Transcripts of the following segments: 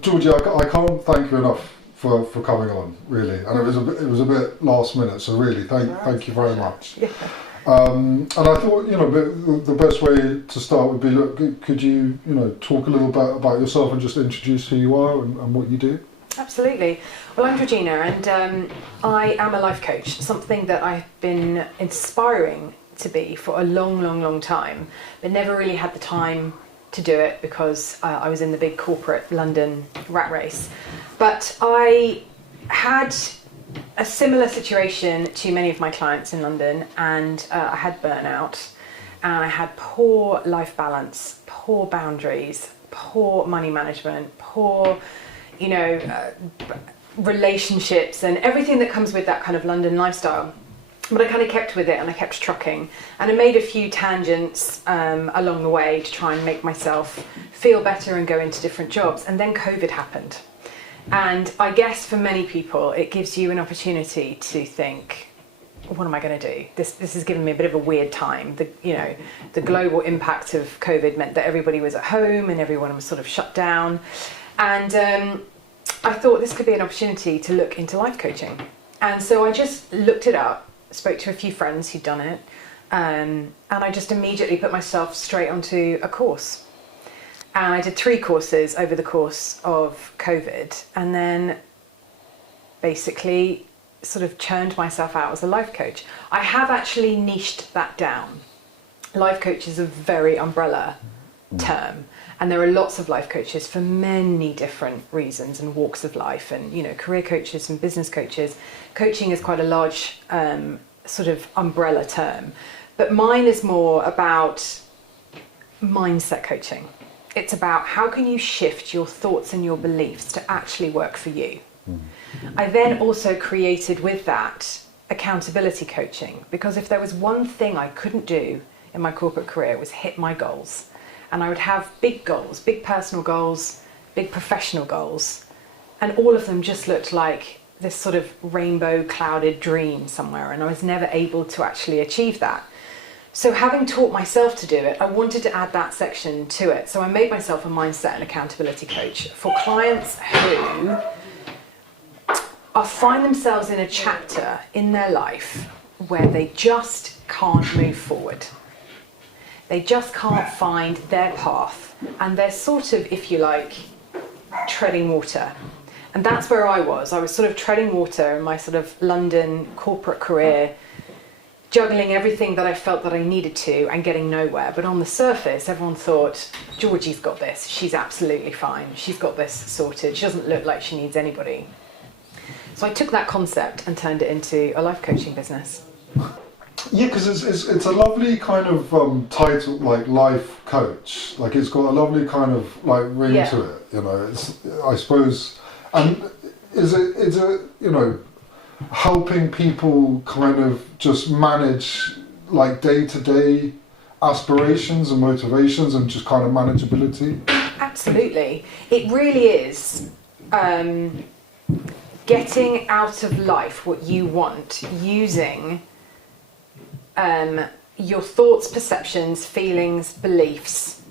Georgie, I can't thank you enough for coming on, really. And it was a bit last minute, so really, thank you very much. Yeah. And I thought, the best way to start would be, look, could you, talk a little bit about yourself and just introduce who you are and what you do? Absolutely. Well, I'm Georgina, and I am a life coach, something that I've been inspiring to be for a long, long, long time, but never really had the time to do it because I was in the big corporate London rat race. But I had a similar situation to many of my clients in London, and I had burnout, and I had poor life balance, poor boundaries, poor money management, poor, relationships, and everything that comes with that kind of London lifestyle. But I kind of kept with it, and I kept trucking, and I made a few tangents along the way to try and make myself feel better and go into different jobs. And then COVID happened. And I guess for many people, it gives you an opportunity to think, what am I going to do? This has given me a bit of a weird time. The global impact of COVID meant that everybody was at home and everyone was sort of shut down. And I thought this could be an opportunity to look into life coaching. And so I just looked it up, spoke to a few friends who'd done it, and I just immediately put myself straight onto a course. And I did 3 courses over the course of COVID, and then basically sort of churned myself out as a life coach. I have actually niched that down. Life coach is a very umbrella term, and there are lots of life coaches for many different reasons and walks of life, and career coaches and business coaches. Coaching is quite a large sort of umbrella term, but mine is more about mindset coaching. It's about how can you shift your thoughts and your beliefs to actually work for you. I then also created with that accountability coaching, because if there was one thing I couldn't do in my corporate career, it was hit my goals. And I would have big goals, big personal goals, big professional goals, and all of them just looked like this sort of rainbow clouded dream somewhere, and I was never able to actually achieve that. So having taught myself to do it, I wanted to add that section to it. So I made myself a mindset and accountability coach for clients who find themselves in a chapter in their life where they just can't move forward. They just can't find their path, and they're sort of, if you like, treading water. And that's where I was. I was sort of treading water in my sort of London corporate career, juggling everything that I felt that I needed to and getting nowhere. But on the surface, everyone thought, Georgie's got this. She's absolutely fine. She's got this sorted. She doesn't look like she needs anybody. So I took that concept and turned it into a life coaching business. Yeah, because it's a lovely kind of title, like life coach. Like it's got a lovely kind of like ring to it. It's, I suppose, and is it helping people kind of just manage like day-to-day aspirations and motivations and just kind of manageability? Absolutely. It really is getting out of life what you want using your thoughts, perceptions, feelings, beliefs,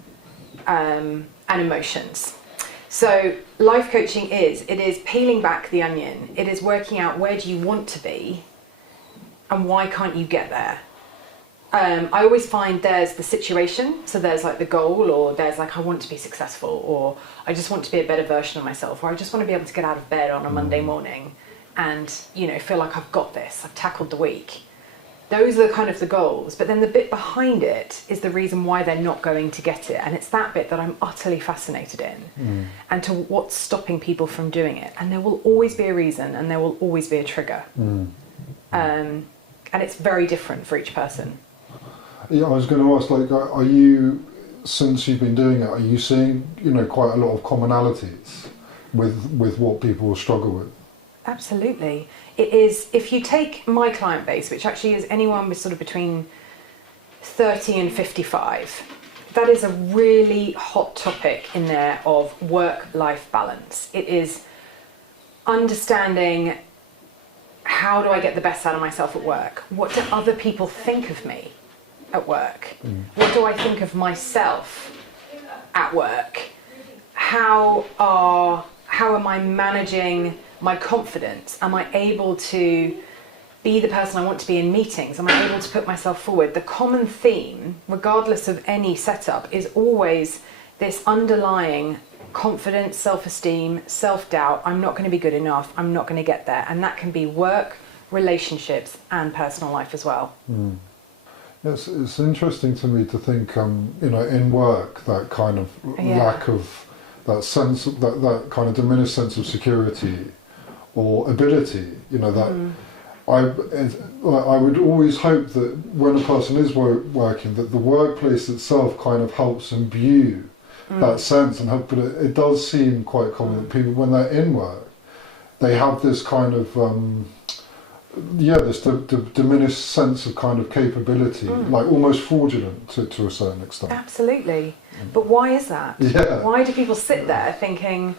and emotions. So life coaching is peeling back the onion. It is working out where do you want to be and why can't you get there. I always find there's the situation, so there's like the goal, or there's like I want to be successful, or I just want to be a better version of myself, or I just want to be able to get out of bed on a Monday morning and feel like I've got this, I've tackled the week. Those are kind of the goals, but then the bit behind it is the reason why they're not going to get it, and it's that bit that I'm utterly fascinated in, and to what's stopping people from doing it. And there will always be a reason, and there will always be a trigger, and it's very different for each person. Yeah, I was going to ask, like, are you, since you've been doing it, are you seeing quite a lot of commonalities with what people struggle with? Absolutely. It is, if you take my client base, which actually is anyone with sort of between 30 and 55, that is a really hot topic in there of work-life balance. It is understanding, how do I get the best out of myself at work? What do other people think of me at work? What do I think of myself at work? how am I managing my confidence? Am I able to be the person I want to be in meetings? Am I able to put myself forward? The common theme, regardless of any setup, is always this underlying confidence, self-esteem, self-doubt. I'm not going to be good enough. I'm not going to get there. And that can be work, relationships, and personal life as well. Yes, it's interesting to me to think, in work, that kind of lack of that sense, that kind of diminished sense of security or ability, that I would always hope that when a person is working, that the workplace itself kind of helps imbue that sense and help. But it does seem quite common that people, when they're in work, they have this kind of this diminished sense of kind of capability, like almost fraudulent to a certain extent. Absolutely. But why is that? Yeah. Why do people sit there thinking,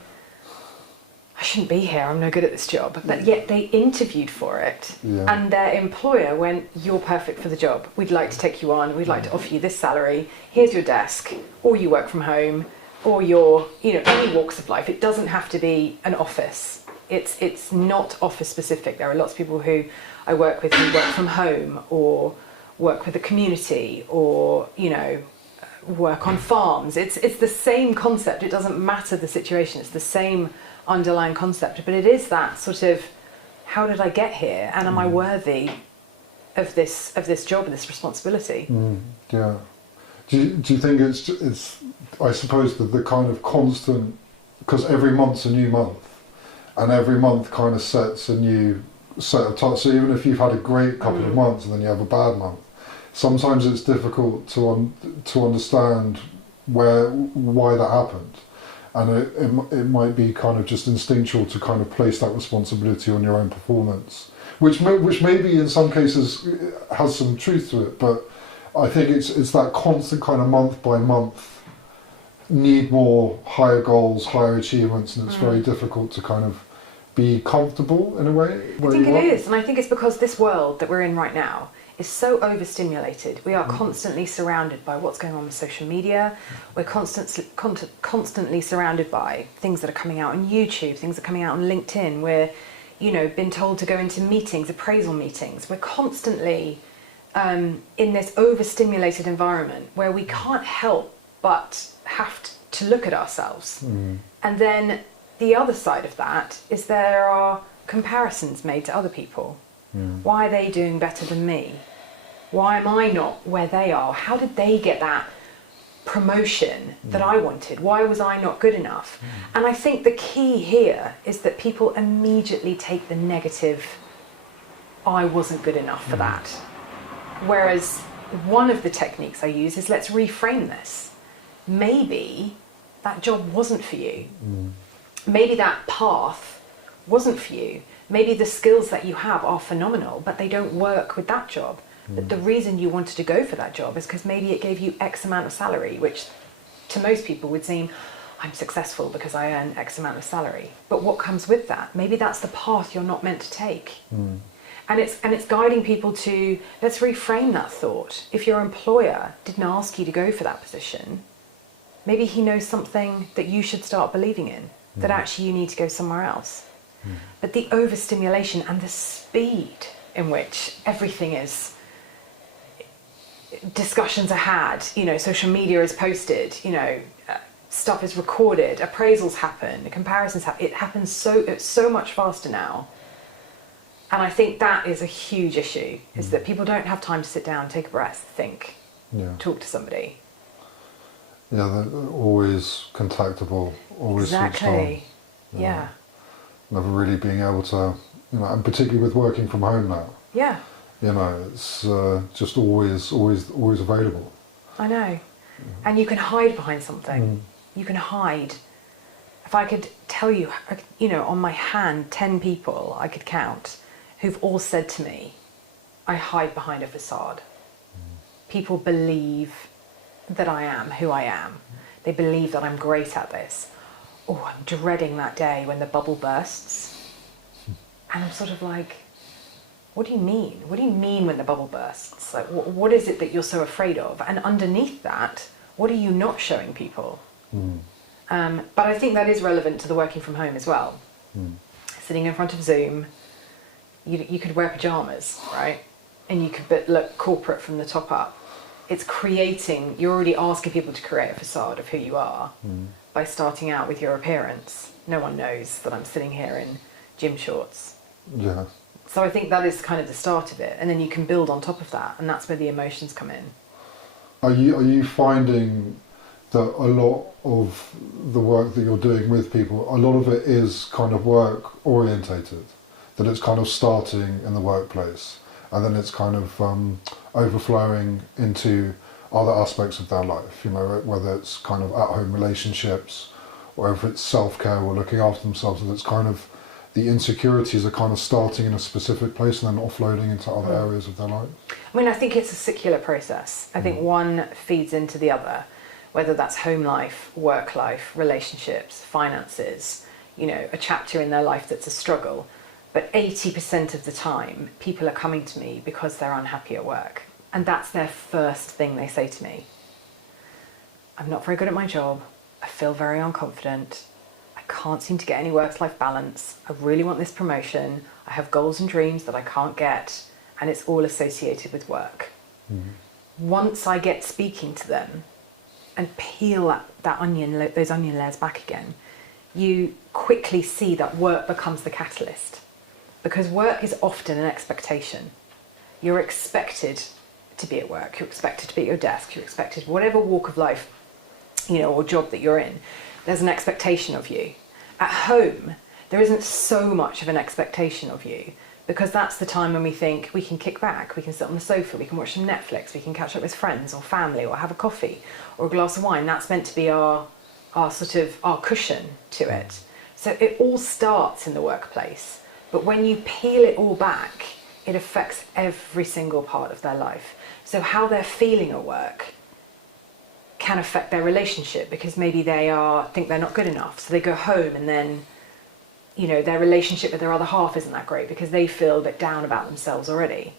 I shouldn't be here, I'm no good at this job, but yet they interviewed for it, and their employer went, you're perfect for the job, we'd like to take you on, we'd like to offer you this salary, here's your desk, or you work from home, or you're, any walks of life. It doesn't have to be an office. It's not office specific. There are lots of people who I work with who work from home, or work with the community, or, work on farms. It's the same concept. It doesn't matter the situation. It's the same underlying concept, but it is that sort of, how did I get here, and am I worthy of this job and this responsibility? Yeah. Do you think it's I suppose the kind of constant, because every month's a new month, and every month kind of sets a new set of targets. So even if you've had a great couple of months and then you have a bad month, sometimes it's difficult to understand why that happened. And it might be kind of just instinctual to kind of place that responsibility on your own performance, which maybe in some cases has some truth to it. But I think it's that constant kind of month by month need more, higher goals, higher achievements, and it's very difficult to kind of be comfortable in a way. I think it is, and I think it's because this world that we're in right now is so overstimulated. We are constantly surrounded by what's going on with social media. We're constantly surrounded by things that are coming out on YouTube, things that are coming out on LinkedIn. We're, been told to go into meetings, appraisal meetings. We're constantly in this overstimulated environment where we can't help but have to look at ourselves. And then the other side of that is there are comparisons made to other people. Why are they doing better than me? Why am I not where they are? How did they get that promotion that I wanted? Why was I not good enough? And I think the key here is that people immediately take the negative, I wasn't good enough for that. Whereas one of the techniques I use is, let's reframe this. Maybe that job wasn't for you. Maybe that path wasn't for you. Maybe the skills that you have are phenomenal, but they don't work with that job. But the reason you wanted to go for that job is because maybe it gave you X amount of salary, which to most people would seem, I'm successful because I earn X amount of salary. But what comes with that? Maybe that's the path you're not meant to take. And it's guiding people to, let's reframe that thought. If your employer didn't ask you to go for that position, maybe he knows something that you should start believing in, that actually you need to go somewhere else. But the overstimulation and the speed in which everything is, discussions are had, social media is posted, stuff is recorded, appraisals happen, comparisons happen. It happens so much faster now. And I think that is a huge issue, is that people don't have time to sit down, take a breath, think, talk to somebody. Yeah, they're always contactable, always switched on. Yeah. Never really being able to, and particularly with working from home now. Yeah. It's just always available. I know. And you can hide behind something. You can hide. If I could tell you, on my hand, 10 people I could count who've all said to me, I hide behind a facade. People believe that I am who I am. They believe that I'm great at this. Oh, I'm dreading that day when the bubble bursts. And I'm sort of like, what do you mean? What do you mean when the bubble bursts? Like, what is it that you're so afraid of? And underneath that, what are you not showing people? But I think that is relevant to the working from home as well. Sitting in front of Zoom, you could wear pajamas, right? And you could look corporate from the top up. It's creating, you're already asking people to create a facade of who you are by starting out with your appearance. No one knows that I'm sitting here in gym shorts. Yeah. So I think that is kind of the start of it, and then you can build on top of that, and that's where the emotions come in. Are you finding that a lot of the work that you're doing with people, a lot of it is kind of work orientated, that it's kind of starting in the workplace and then it's kind of overflowing into other aspects of their life, you know, whether it's kind of at-home relationships or if it's self-care or looking after themselves, that it's kind of the insecurities are kind of starting in a specific place and then offloading into other areas of their life? I mean, I think it's a circular process. I think one feeds into the other, whether that's home life, work life, relationships, finances, you know, a chapter in their life that's a struggle. But 80% of the time, people are coming to me because they're unhappy at work. And that's their first thing they say to me. I'm not very good at my job. I feel very unconfident. I can't seem to get any work-life balance. I really want this promotion. I have goals and dreams that I can't get. And it's all associated with work. Once I get speaking to them and peel those onion layers back again, you quickly see that work becomes the catalyst. Because work is often an expectation. You're expected to be at work. You're expected to be at your desk. You're expected, whatever walk of life, you know, or job that you're in, there's an expectation of you. At home, there isn't so much of an expectation of you, because that's the time when we think we can kick back, we can sit on the sofa, we can watch some Netflix, we can catch up with friends or family or have a coffee or a glass of wine. That's meant to be our cushion to it. So it all starts in the workplace, but when you peel it all back, it affects every single part of their life. So how they're feeling at work can affect their relationship, because maybe they think they're not good enough, so they go home and then, you know, their relationship with their other half isn't that great because they feel a bit down about themselves already.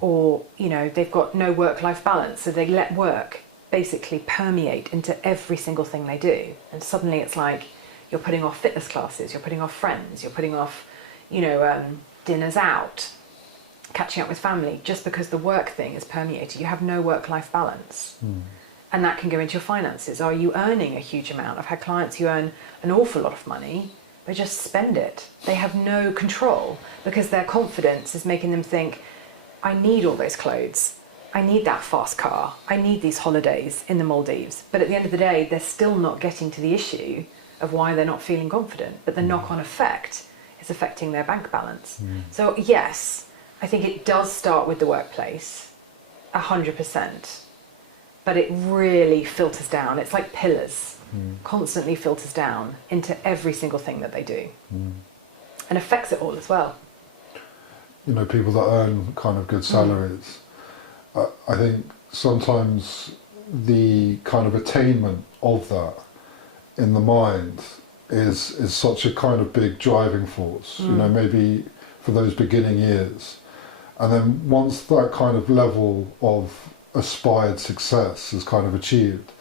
Or, you know, they've got no work-life balance, so they let work basically permeate into every single thing they do. And suddenly it's like you're putting off fitness classes, you're putting off friends, you're putting off, you know, dinners out, catching up with family, just because the work thing is permeated. You have no work-life balance. And that can go into your finances. Are you earning a huge amount? I've had clients who earn an awful lot of money, they just spend it. They have no control because their confidence is making them think, I need all those clothes. I need that fast car. I need these holidays in the Maldives. But at the end of the day, they're still not getting to the issue of why they're not feeling confident. But the knock-on effect is affecting their bank balance. So yes, I think it does start with the workplace, 100%. But it really filters down. It's like pillars. Constantly filters down into every single thing that they do and affects it all as well. You know, people that earn kind of good salaries, I think sometimes the kind of attainment of that in the mind is such a kind of big driving force, you know, maybe for those beginning years. And then once that kind of level of aspired success is kind of achieved,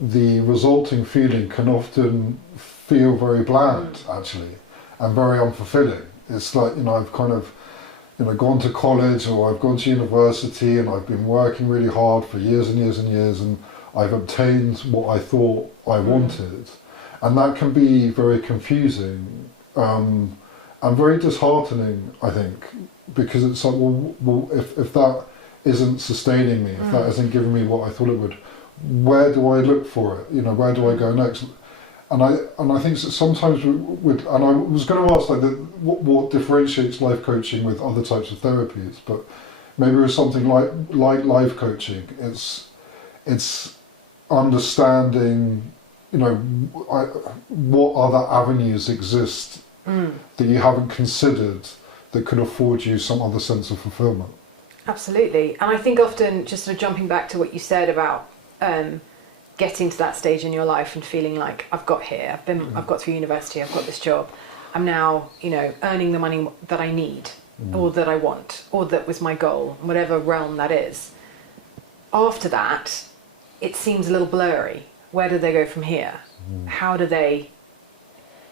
the resulting feeling can often feel very bland, actually, and very unfulfilling. It's like, you know, I've kind of, you know, gone to college or I've gone to university and I've been working really hard for years and years and years, and I've obtained what I thought I wanted. And that can be very confusing and very disheartening, I think, because it's like, well if that isn't sustaining me, if that isn't giving me what I thought it would, where do I look for it? You know, where do I go next? And I think that sometimes and I was going to ask like what differentiates life coaching with other types of therapies, but maybe with something like life coaching, it's understanding, you know, what other avenues exist that you haven't considered that could afford you some other sense of fulfillment. Absolutely. And I think often, just sort of jumping back to what you said about getting to that stage in your life and feeling like I've got here, I've got through university, I've got this job, I'm now, you know, earning the money that I need or that I want or that was my goal, whatever realm that is. After that, it seems a little blurry. where do they go from here? How do they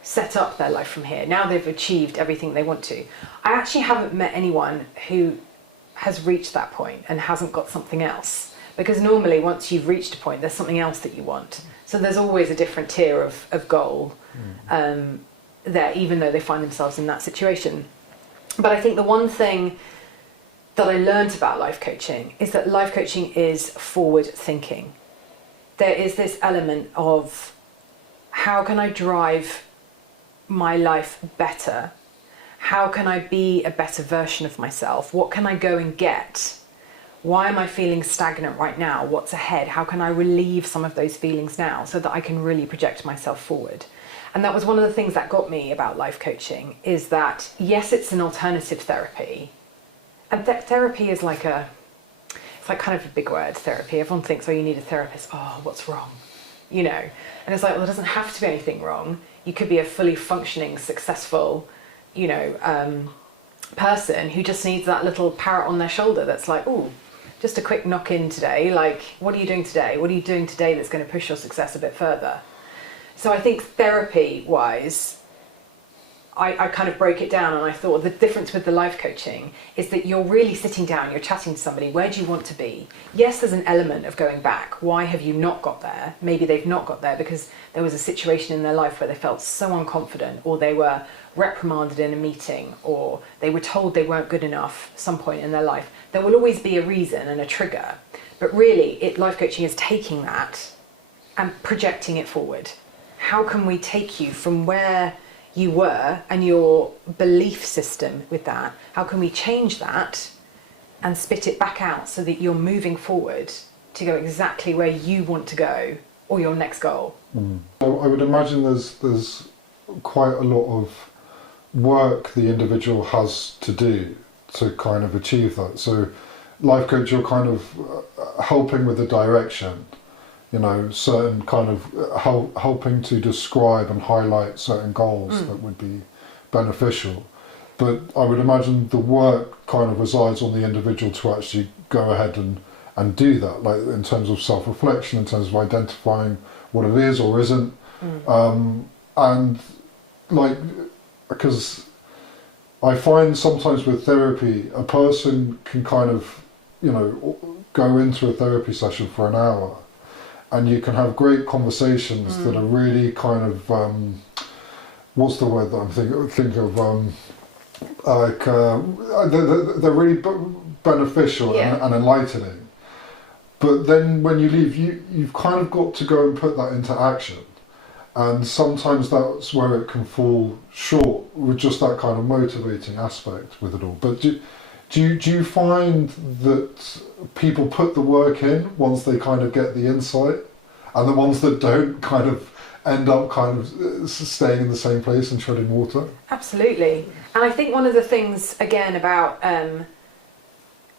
set up their life from here? Now they've achieved everything they want to. I actually haven't met anyone who has reached that point and hasn't got something else. Because normally once you've reached a point, there's something else that you want. So there's always a different tier of goal there, even though they find themselves in that situation. But I think the one thing that I learned about life coaching is that life coaching is forward thinking. There is this element of how can I drive my life better? How can I be a better version of myself? What can I go and get? Why am I feeling stagnant right now? What's ahead? How can I relieve some of those feelings now so that I can really project myself forward? And that was one of the things that got me about life coaching, is that yes, it's an alternative therapy. And therapy is like it's like kind of a big word, therapy. Everyone thinks, oh, you need a therapist. Oh, what's wrong? You know, and it's like, well, there doesn't have to be anything wrong. You could be a fully functioning, successful, you know, person who just needs that little parrot on their shoulder that's like, oh, just a quick knock in today. Like, what are you doing today? What are you doing today that's going to push your success a bit further? So I think therapy-wise, I kind of broke it down, and I thought the difference with the life coaching is that you're really sitting down, you're chatting to somebody, where do you want to be? Yes, there's an element of going back. Why have you not got there? Maybe they've not got there because there was a situation in their life where they felt so unconfident, or they were reprimanded in a meeting, or they were told they weren't good enough some point in their life. There will always be a reason and a trigger. But really, life coaching is taking that and projecting it forward. How can we take you from where you were and your belief system with that? How can we change that and spit it back out so that you're moving forward to go exactly where you want to go, or your next goal? So I would imagine there's quite a lot of work the individual has to do to kind of achieve that. So life coach, you're kind of helping with the direction, you know, certain kind of helping to describe and highlight certain goals that would be beneficial. But I would imagine the work kind of resides on the individual to actually go ahead and do that, like in terms of self-reflection, in terms of identifying what it is or isn't. And like, because I find sometimes with therapy, a person can kind of, you know, go into a therapy session for an hour, and you can have great conversations that are really kind of, what's the word that I'm thinking of? Like, they're really beneficial and enlightening. But then when you leave, you've kind of got to go and put that into action. And sometimes that's where it can fall short with just that kind of motivating aspect with it all. But do you find that people put the work in once they kind of get the insight, and the ones that don't kind of end up kind of staying in the same place and treading water? Absolutely. And I think one of the things, again, about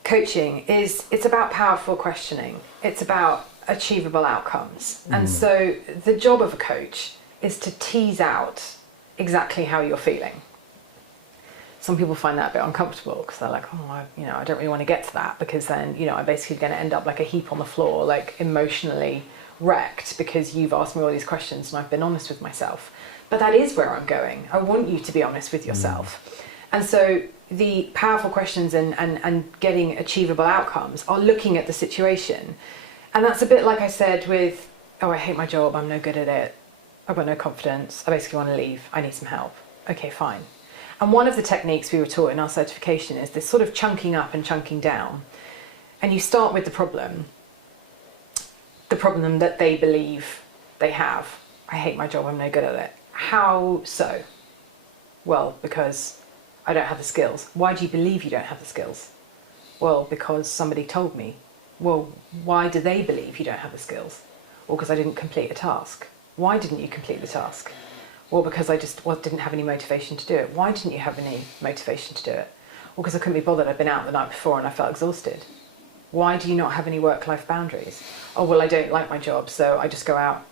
coaching is it's about powerful questioning. It's about achievable outcomes. And so the job of a coach is to tease out exactly how you're feeling. Some people find that a bit uncomfortable because they're like, oh, I don't really want to get to that, because then, I'm basically going to end up like a heap on the floor, like emotionally wrecked because you've asked me all these questions and I've been honest with myself. But that is where I'm going. I want you to be honest with yourself. And so the powerful questions and getting achievable outcomes are looking at the situation. And that's a bit like I said with, I hate my job, I'm no good at it, I've got no confidence, I basically want to leave, I need some help. Okay, fine. And one of the techniques we were taught in our certification is this sort of chunking up and chunking down. And you start with the problem that they believe they have. I hate my job, I'm no good at it. How so? Well, because I don't have the skills. Why do you believe you don't have the skills? Well, because somebody told me. Well, why do they believe you don't have the skills? Well, because I didn't complete a task. Why didn't you complete the task? Well, because I just didn't have any motivation to do it. Why didn't you have any motivation to do it? Well, because I couldn't be bothered. I'd been out the night before and I felt exhausted. Why do you not have any work-life boundaries? Oh, well, I don't like my job, so I just go out,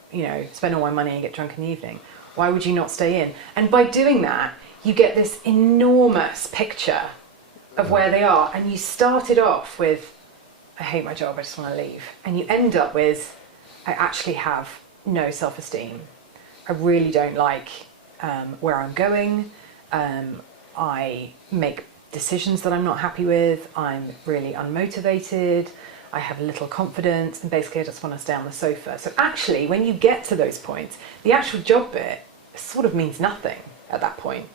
spend all my money and get drunk in the evening. Why would you not stay in? And by doing that, you get this enormous picture of where they are. And you started off with, I hate my job, I just want to leave. And you end up with, I actually have no self-esteem. I really don't like where I'm going. I make decisions that I'm not happy with. I'm really unmotivated. I have little confidence, and basically I just want to stay on the sofa. So actually, when you get to those points, the actual job bit sort of means nothing at that point.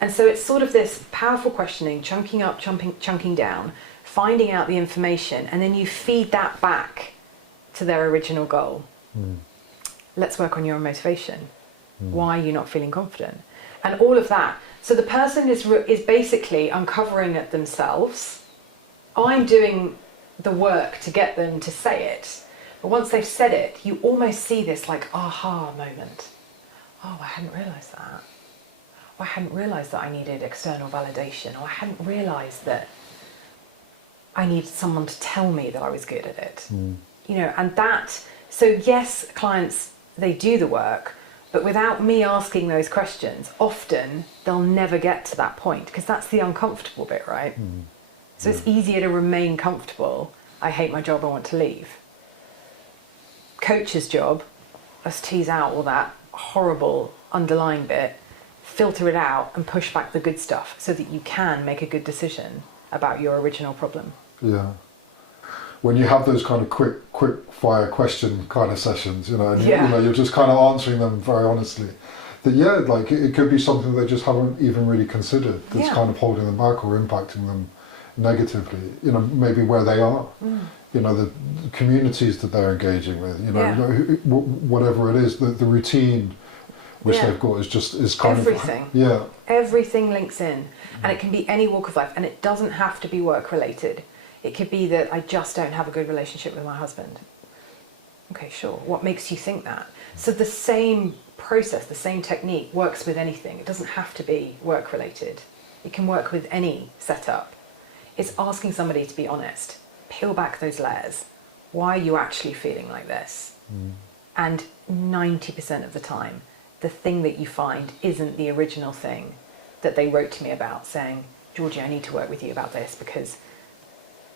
And so it's sort of this powerful questioning, chunking up, chunking down, finding out the information, and then you feed that back to their original goal. Let's work on your motivation. Why are you not feeling confident? And all of that. So the person is basically uncovering it themselves. I'm doing the work to get them to say it. But once they've said it, you almost see this like aha moment. Oh, I hadn't realised that. Oh, I hadn't realised that I needed external validation. Or I hadn't realised that I needed someone to tell me that I was good at it. You know, and that, so yes, clients, they do the work, but without me asking those questions, often they'll never get to that point, because that's the uncomfortable bit, right? So it's easier to remain comfortable. I hate my job, I want to leave. Coach's job, let's tease out all that horrible underlying bit, filter it out and push back the good stuff so that you can make a good decision about your original problem. Yeah. When you have those kind of quick fire question kind of sessions, you know, and you know, you're just kind of answering them very honestly. That like it could be something they just haven't even really considered that's kind of holding them back or impacting them negatively. You know, maybe where they are. You know, the communities that they're engaging with. You know, whatever it is, the routine which they've got is kind everything. of Everything links in, and it can be any walk of life, and it doesn't have to be work related. It could be that I just don't have a good relationship with my husband. Okay, sure. What makes you think that? So the same process, the same technique works with anything. It doesn't have to be work related. It can work with any setup. It's asking somebody to be honest. Peel back those layers. Why are you actually feeling like this? And 90% of the time, the thing that you find isn't the original thing that they wrote to me about, saying, Georgie, I need to work with you about this because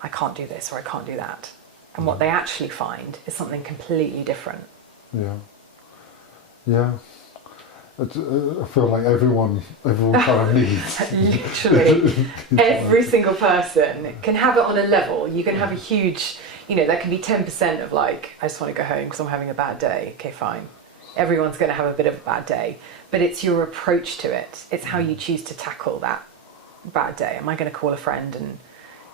I can't do this or I can't do that. And what they actually find is something completely different. Yeah. I feel like everyone kind of needs. Literally, every single person can have it on a level. You can have a huge, you know, there can be 10% of like, I just want to go home because I'm having a bad day. Okay, fine. Everyone's going to have a bit of a bad day. But it's your approach to it. It's how you choose to tackle that bad day. Am I going to call a friend and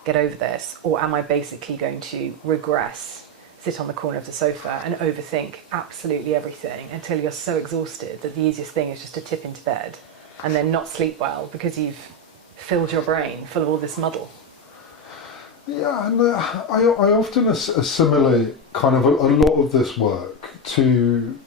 get over this? Or am I basically going to regress, sit on the corner of the sofa and overthink absolutely everything until you're so exhausted that the easiest thing is just to tip into bed and then not sleep well because you've filled your brain full of all this muddle? Yeah, and I often assimilate kind of a lot of this work to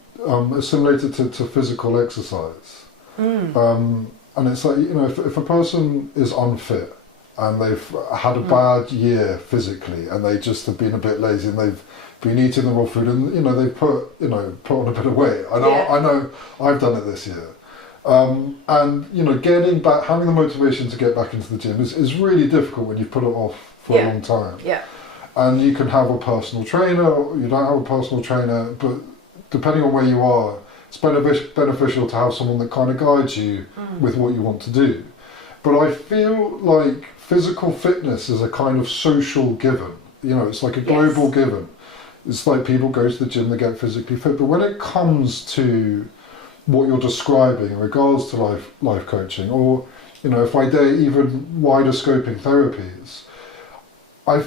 assimilate it to physical exercise. And it's like, you know, if a person is unfit and they've had a bad year physically and they just have been a bit lazy and they've been eating the raw food and, you know, they've put on a bit of weight. I know I've done it this year. And, you know, getting back, having the motivation to get back into the gym is really difficult when you've put it off for a long time. Yeah. And you can have a personal trainer, or you don't have a personal trainer, but depending on where you are, it's beneficial to have someone that kind of guides you with what you want to do. But I feel like physical fitness is a kind of social given. You know, it's like a global given. It's like people go to the gym, they get physically fit. But when it comes to what you're describing in regards to life coaching, or, you know, if I dare even wider scoping therapies, I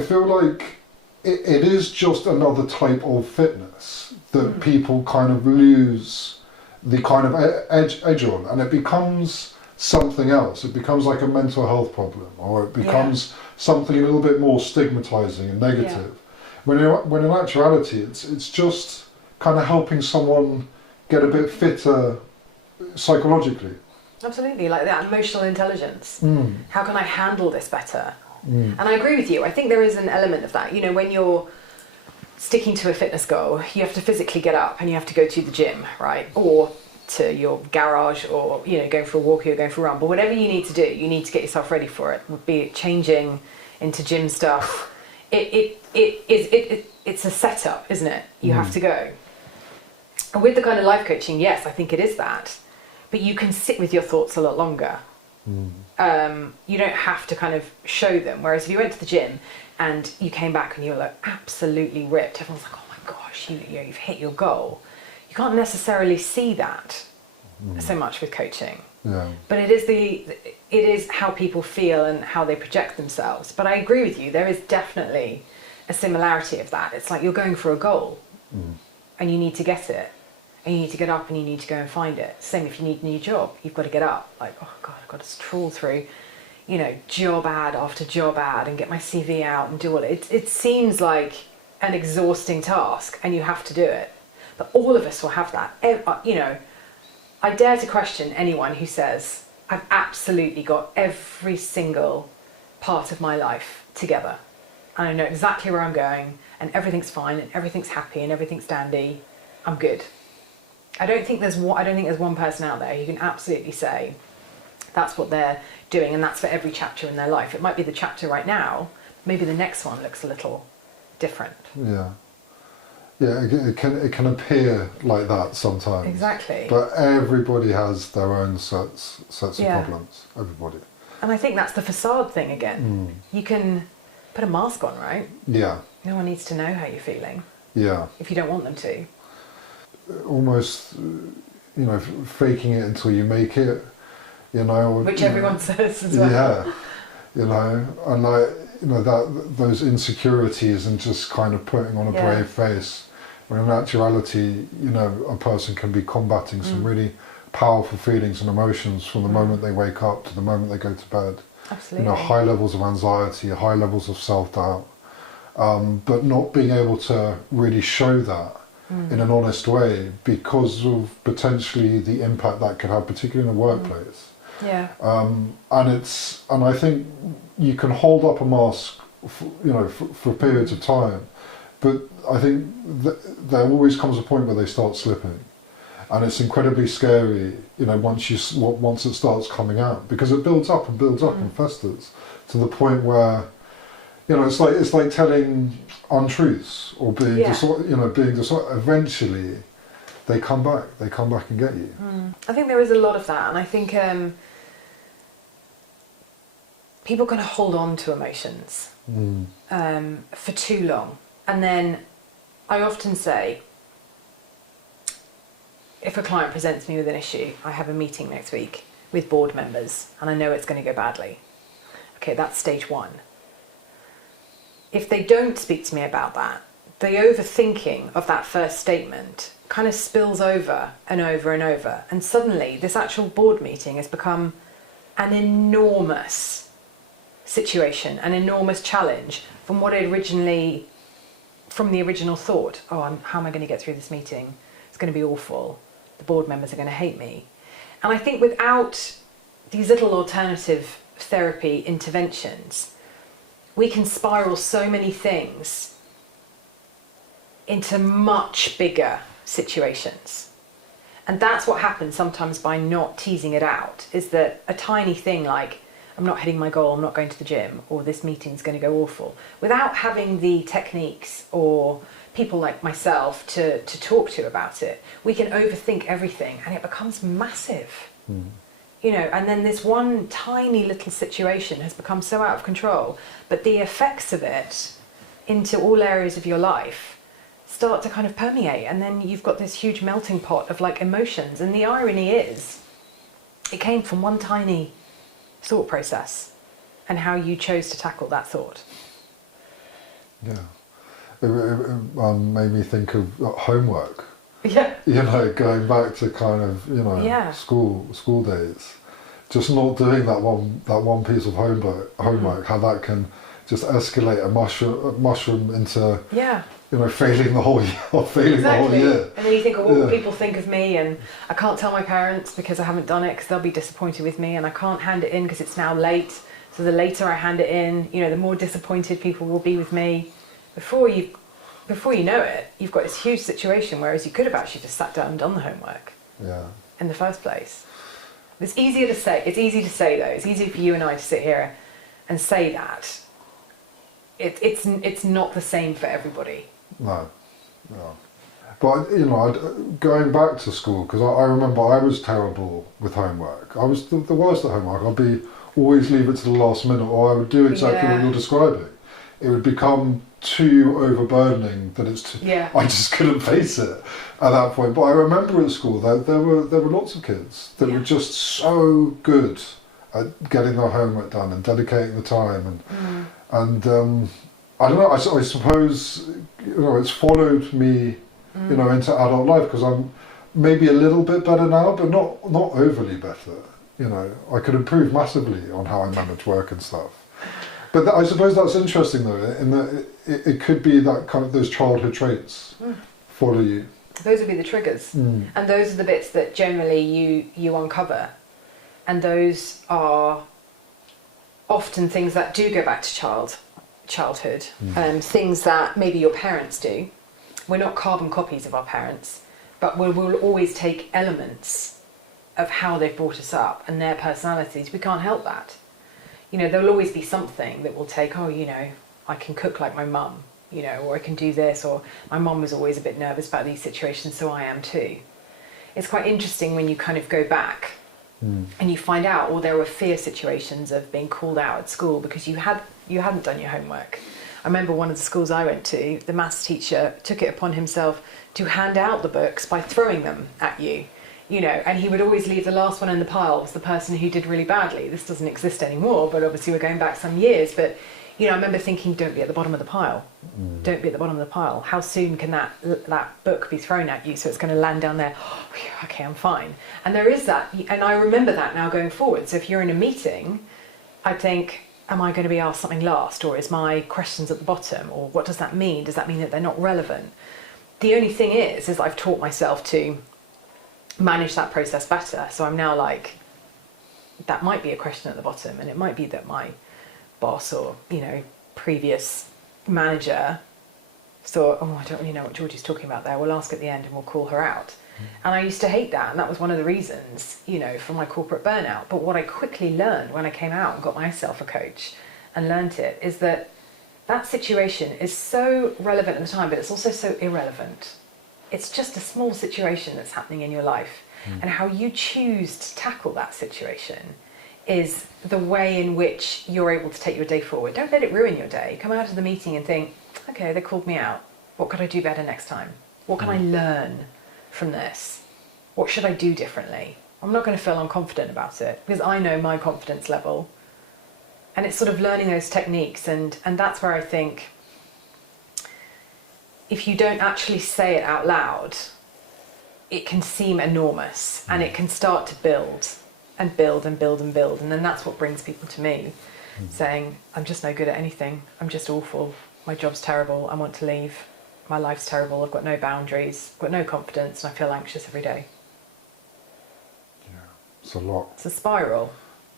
feel like it is just another type of fitness that people kind of lose the kind of edge on, and it becomes something else. It becomes like a mental health problem, or it becomes something a little bit more stigmatizing and negative. When in actuality, it's just kind of helping someone get a bit fitter psychologically. Absolutely, like that emotional intelligence. How can I handle this better? And I agree with you. I think there is an element of that. You know, when you're sticking to a fitness goal, you have to physically get up and you have to go to the gym, right? Or to your garage, or, you know, going for a walk or going for a run. But whatever you need to do, you need to get yourself ready for it. Be it changing into gym stuff. It's a setup, isn't it? You have to go. And with the kind of life coaching, yes, I think it is that. But you can sit with your thoughts a lot longer. You don't have to kind of show them. Whereas if you went to the gym and you came back and you were like absolutely ripped, everyone's like, oh my gosh, you've hit your goal. You can't necessarily see that so much with coaching. Yeah. But it is how people feel and how they project themselves. But I agree with you, there is definitely a similarity of that. It's like you're going for a goal and you need to get it. And you need to get up and you need to go and find it. Same if you need a new job, you've got to get up. Like, oh God, I've got to trawl through, job ad after job ad and get my CV out and do all it. It seems like an exhausting task and you have to do it. But all of us will have that. I dare to question anyone who says, I've absolutely got every single part of my life together. And I know exactly where I'm going and everything's fine and everything's happy and everything's dandy. I'm good. I don't think there's one person out there who can absolutely say that's what they're doing and that's for every chapter in their life. It might be the chapter right now, maybe the next one looks a little different. Yeah. Yeah, it can appear like that sometimes. Exactly. But everybody has their own sets of problems. Everybody. And I think that's the facade thing again. You can put a mask on, right? Yeah. No one needs to know how you're feeling. Yeah. If you don't want them to. Almost, faking it until you make it, Which everyone says as well. Yeah, and those insecurities and just kind of putting on a brave face, when in actuality, a person can be combating some really powerful feelings and emotions from the moment they wake up to the moment they go to bed. Absolutely. High levels of anxiety, high levels of self-doubt, but not being able to really show that in an honest way because of potentially the impact that could have, particularly in a workplace. Yeah. And I think you can hold up a mask, for periods of time, but I think there always comes a point where they start slipping, and it's incredibly scary, once it starts coming out, because it builds up and festers to the point where, it's like telling untruths or being eventually they come back and get you. I think there is a lot of that, and I think people kind of hold on to emotions for too long. And then I often say, if a client presents me with an issue, I have a meeting next week with board members and I know it's going to go badly. Okay, that's stage one. If they don't speak to me about that, the overthinking of that first statement kind of spills over and over and over. And suddenly this actual board meeting has become an enormous situation, an enormous challenge from from the original thought. Oh, how am I going to get through this meeting? It's going to be awful. The board members are going to hate me. And I think without these little alternative therapy interventions, we can spiral so many things into much bigger situations. And that's what happens sometimes by not teasing it out, is that a tiny thing like, I'm not hitting my goal, I'm not going to the gym, or this meeting's going to go awful, without having the techniques or people like myself to talk to about it, we can overthink everything and it becomes massive. And then this one tiny little situation has become so out of control, but the effects of it into all areas of your life start to kind of permeate, and then you've got this huge melting pot of like emotions. And the irony is, it came from one tiny thought process and how you chose to tackle that thought. Yeah. It made me think of homework. Yeah. Going back to kind of, school days. Just not doing that one piece of homework, how that can just escalate a mushroom into, failing the whole year. The whole year. And then you think, what will people think of me? And I can't tell my parents because I haven't done it because they'll be disappointed with me, and I can't hand it in because it's now late. So the later I hand it in, the more disappointed people will be with me. Before you know it, you've got this huge situation, whereas you could have actually just sat down and done the homework in the first place. It's easier to say. It's easy to say, though. It's easy for you and I to sit here and say that. It's not the same for everybody. No. But going back to school, because I remember I was terrible with homework. I was the worst at homework. I'd always leave it to the last minute, or I would do exactly what you're describing. It would become too overburdening that I just couldn't face it at that point. But I remember at school that there were lots of kids that were just so good at getting their homework done and dedicating the time, and I don't know. I suppose it's followed me, into adult life, because I'm maybe a little bit better now, but not overly better. I could improve massively on how I manage work and stuff. But I suppose that's interesting though, in that it could be that kind of those childhood traits follow you. Those would be the triggers, and those are the bits that generally you uncover, and those are often things that do go back to childhood, things that maybe your parents do. We're not carbon copies of our parents, but we'll always take elements of how they've brought us up and their personalities. We can't help that. There'll always be something that will take, I can cook like my mum, or I can do this, or my mum was always a bit nervous about these situations, so I am too. It's quite interesting when you kind of go back and you find out, there were fear situations of being called out at school because you hadn't done your homework. I remember one of the schools I went to, the maths teacher took it upon himself to hand out the books by throwing them at you. And he would always leave the last one in the pile was the person who did really badly. This doesn't exist anymore, but obviously we're going back some years. But, I remember thinking, don't be at the bottom of the pile. Don't be at the bottom of the pile. How soon can that book be thrown at you so it's going to land down there? Oh, okay, I'm fine. And there is that. And I remember that now going forward. So if you're in a meeting, I think, am I going to be asked something last? Or is my questions at the bottom? Or what does that mean? Does that mean that they're not relevant? The only thing is I've taught myself to manage that process better. So I'm now like, that might be a question at the bottom, and it might be that my boss or previous manager thought, I don't really know what Georgie's talking about there, we'll ask at the end and we'll call her out. And I used to hate that, and that was one of the reasons for my corporate burnout. But what I quickly learned when I came out and got myself a coach and learnt it is that situation is so relevant at the time, but it's also so irrelevant. It's just a small situation that's happening in your life, and how you choose to tackle that situation is the way in which you're able to take your day forward. Don't let it ruin your day. Come out of the meeting and think, okay, they called me out. What could I do better next time? What can I learn from this? What should I do differently? I'm not going to feel unconfident about it because I know my confidence level. And it's sort of learning those techniques, and that's where I think if you don't actually say it out loud, it can seem enormous, and it can start to build and build and build and build. And then that's what brings people to me, saying, I'm just no good at anything. I'm just awful. My job's terrible. I want to leave. My life's terrible. I've got no boundaries. I've got no confidence, and I feel anxious every day. Yeah, it's a lot. It's a spiral.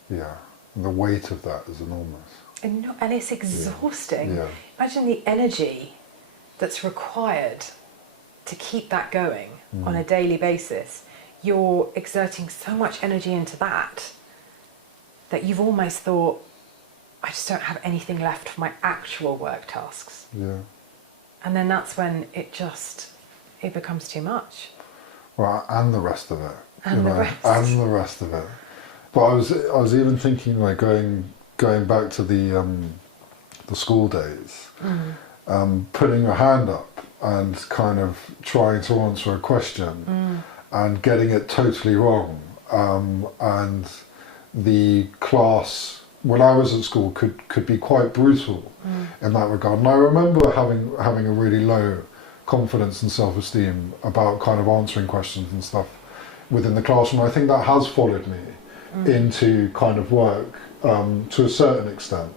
Yeah, and the weight of that is enormous. And it's exhausting. Yeah. Imagine the energy that's required to keep that going on a daily basis. You're exerting so much energy into that you've almost thought, I just don't have anything left for my actual work tasks. Yeah. And then that's when it becomes too much. Well, and the rest of it. And the rest of it. But I was even thinking, like, going back to the school days, putting your hand up and kind of trying to answer a question and getting it totally wrong, and the class when I was at school could be quite brutal in that regard. And I remember having a really low confidence and self-esteem about kind of answering questions and stuff within the classroom. I think that has followed me into kind of work to a certain extent.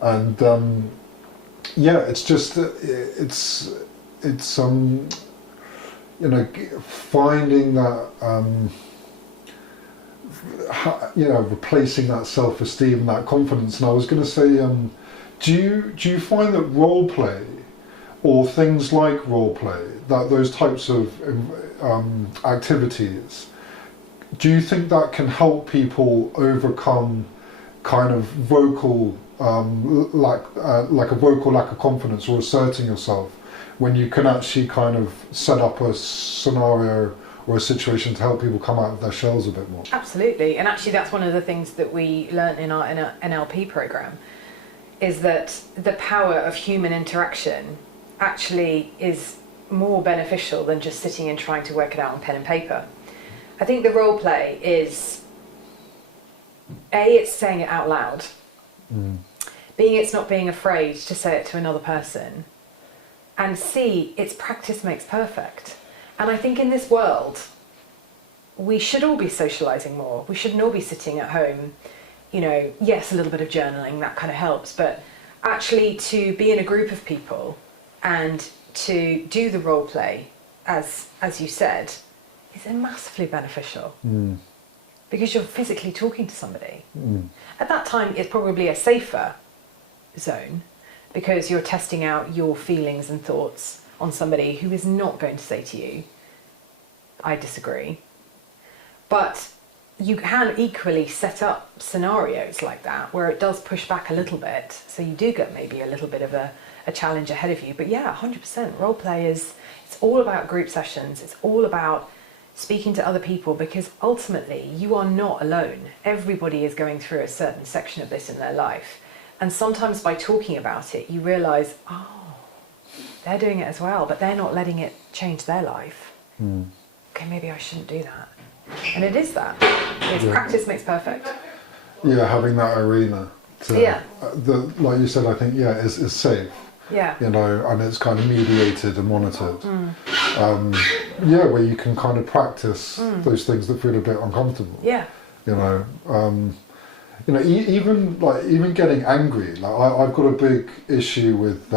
And yeah, it's just it's finding that replacing that self-esteem and that confidence. And I was going to say, do you find that role play or things like role play, that those types of activities, do you think that can help people overcome kind of vocal like a vocal lack of confidence or asserting yourself when you can actually kind of set up a scenario or a situation to help people come out of their shells a bit more. Absolutely, and actually that's one of the things that we learnt in our NLP program, is that the power of human interaction actually is more beneficial than just sitting and trying to work it out on pen and paper. I think the role play is, it's saying it out loud. It's not being afraid to say it to another person. And C, it's practice makes perfect. And I think in this world, we should all be socialising more. We shouldn't all be sitting at home, you know, yes, a little bit of journaling, that kind of helps, but actually to be in a group of people and to do the role play, as you said, is massively beneficial. Because you're physically talking to somebody. At that time, it's probably a safer zone because you're testing out your feelings and thoughts on somebody who is not going to say to you, I disagree. But you can equally set up scenarios like that where it does push back a little bit, so you do get maybe a little bit of a challenge ahead of you. But yeah, 100%. Role play it's all about group sessions. It's all about speaking to other people, because ultimately you are not alone. Everybody is going through a certain section of this in their life. And sometimes by talking about it, you realise, oh, they're doing it as well, but they're not letting it change their life. Okay, maybe I shouldn't do that. And it is that. It's practice makes perfect. Yeah, having that arena. Like you said, I think, is safe. Yeah. You know, and it's kind of mediated and monitored. Where you can kind of practice those things that feel a bit uncomfortable. Yeah. You know, even getting angry. Like I've got a big issue with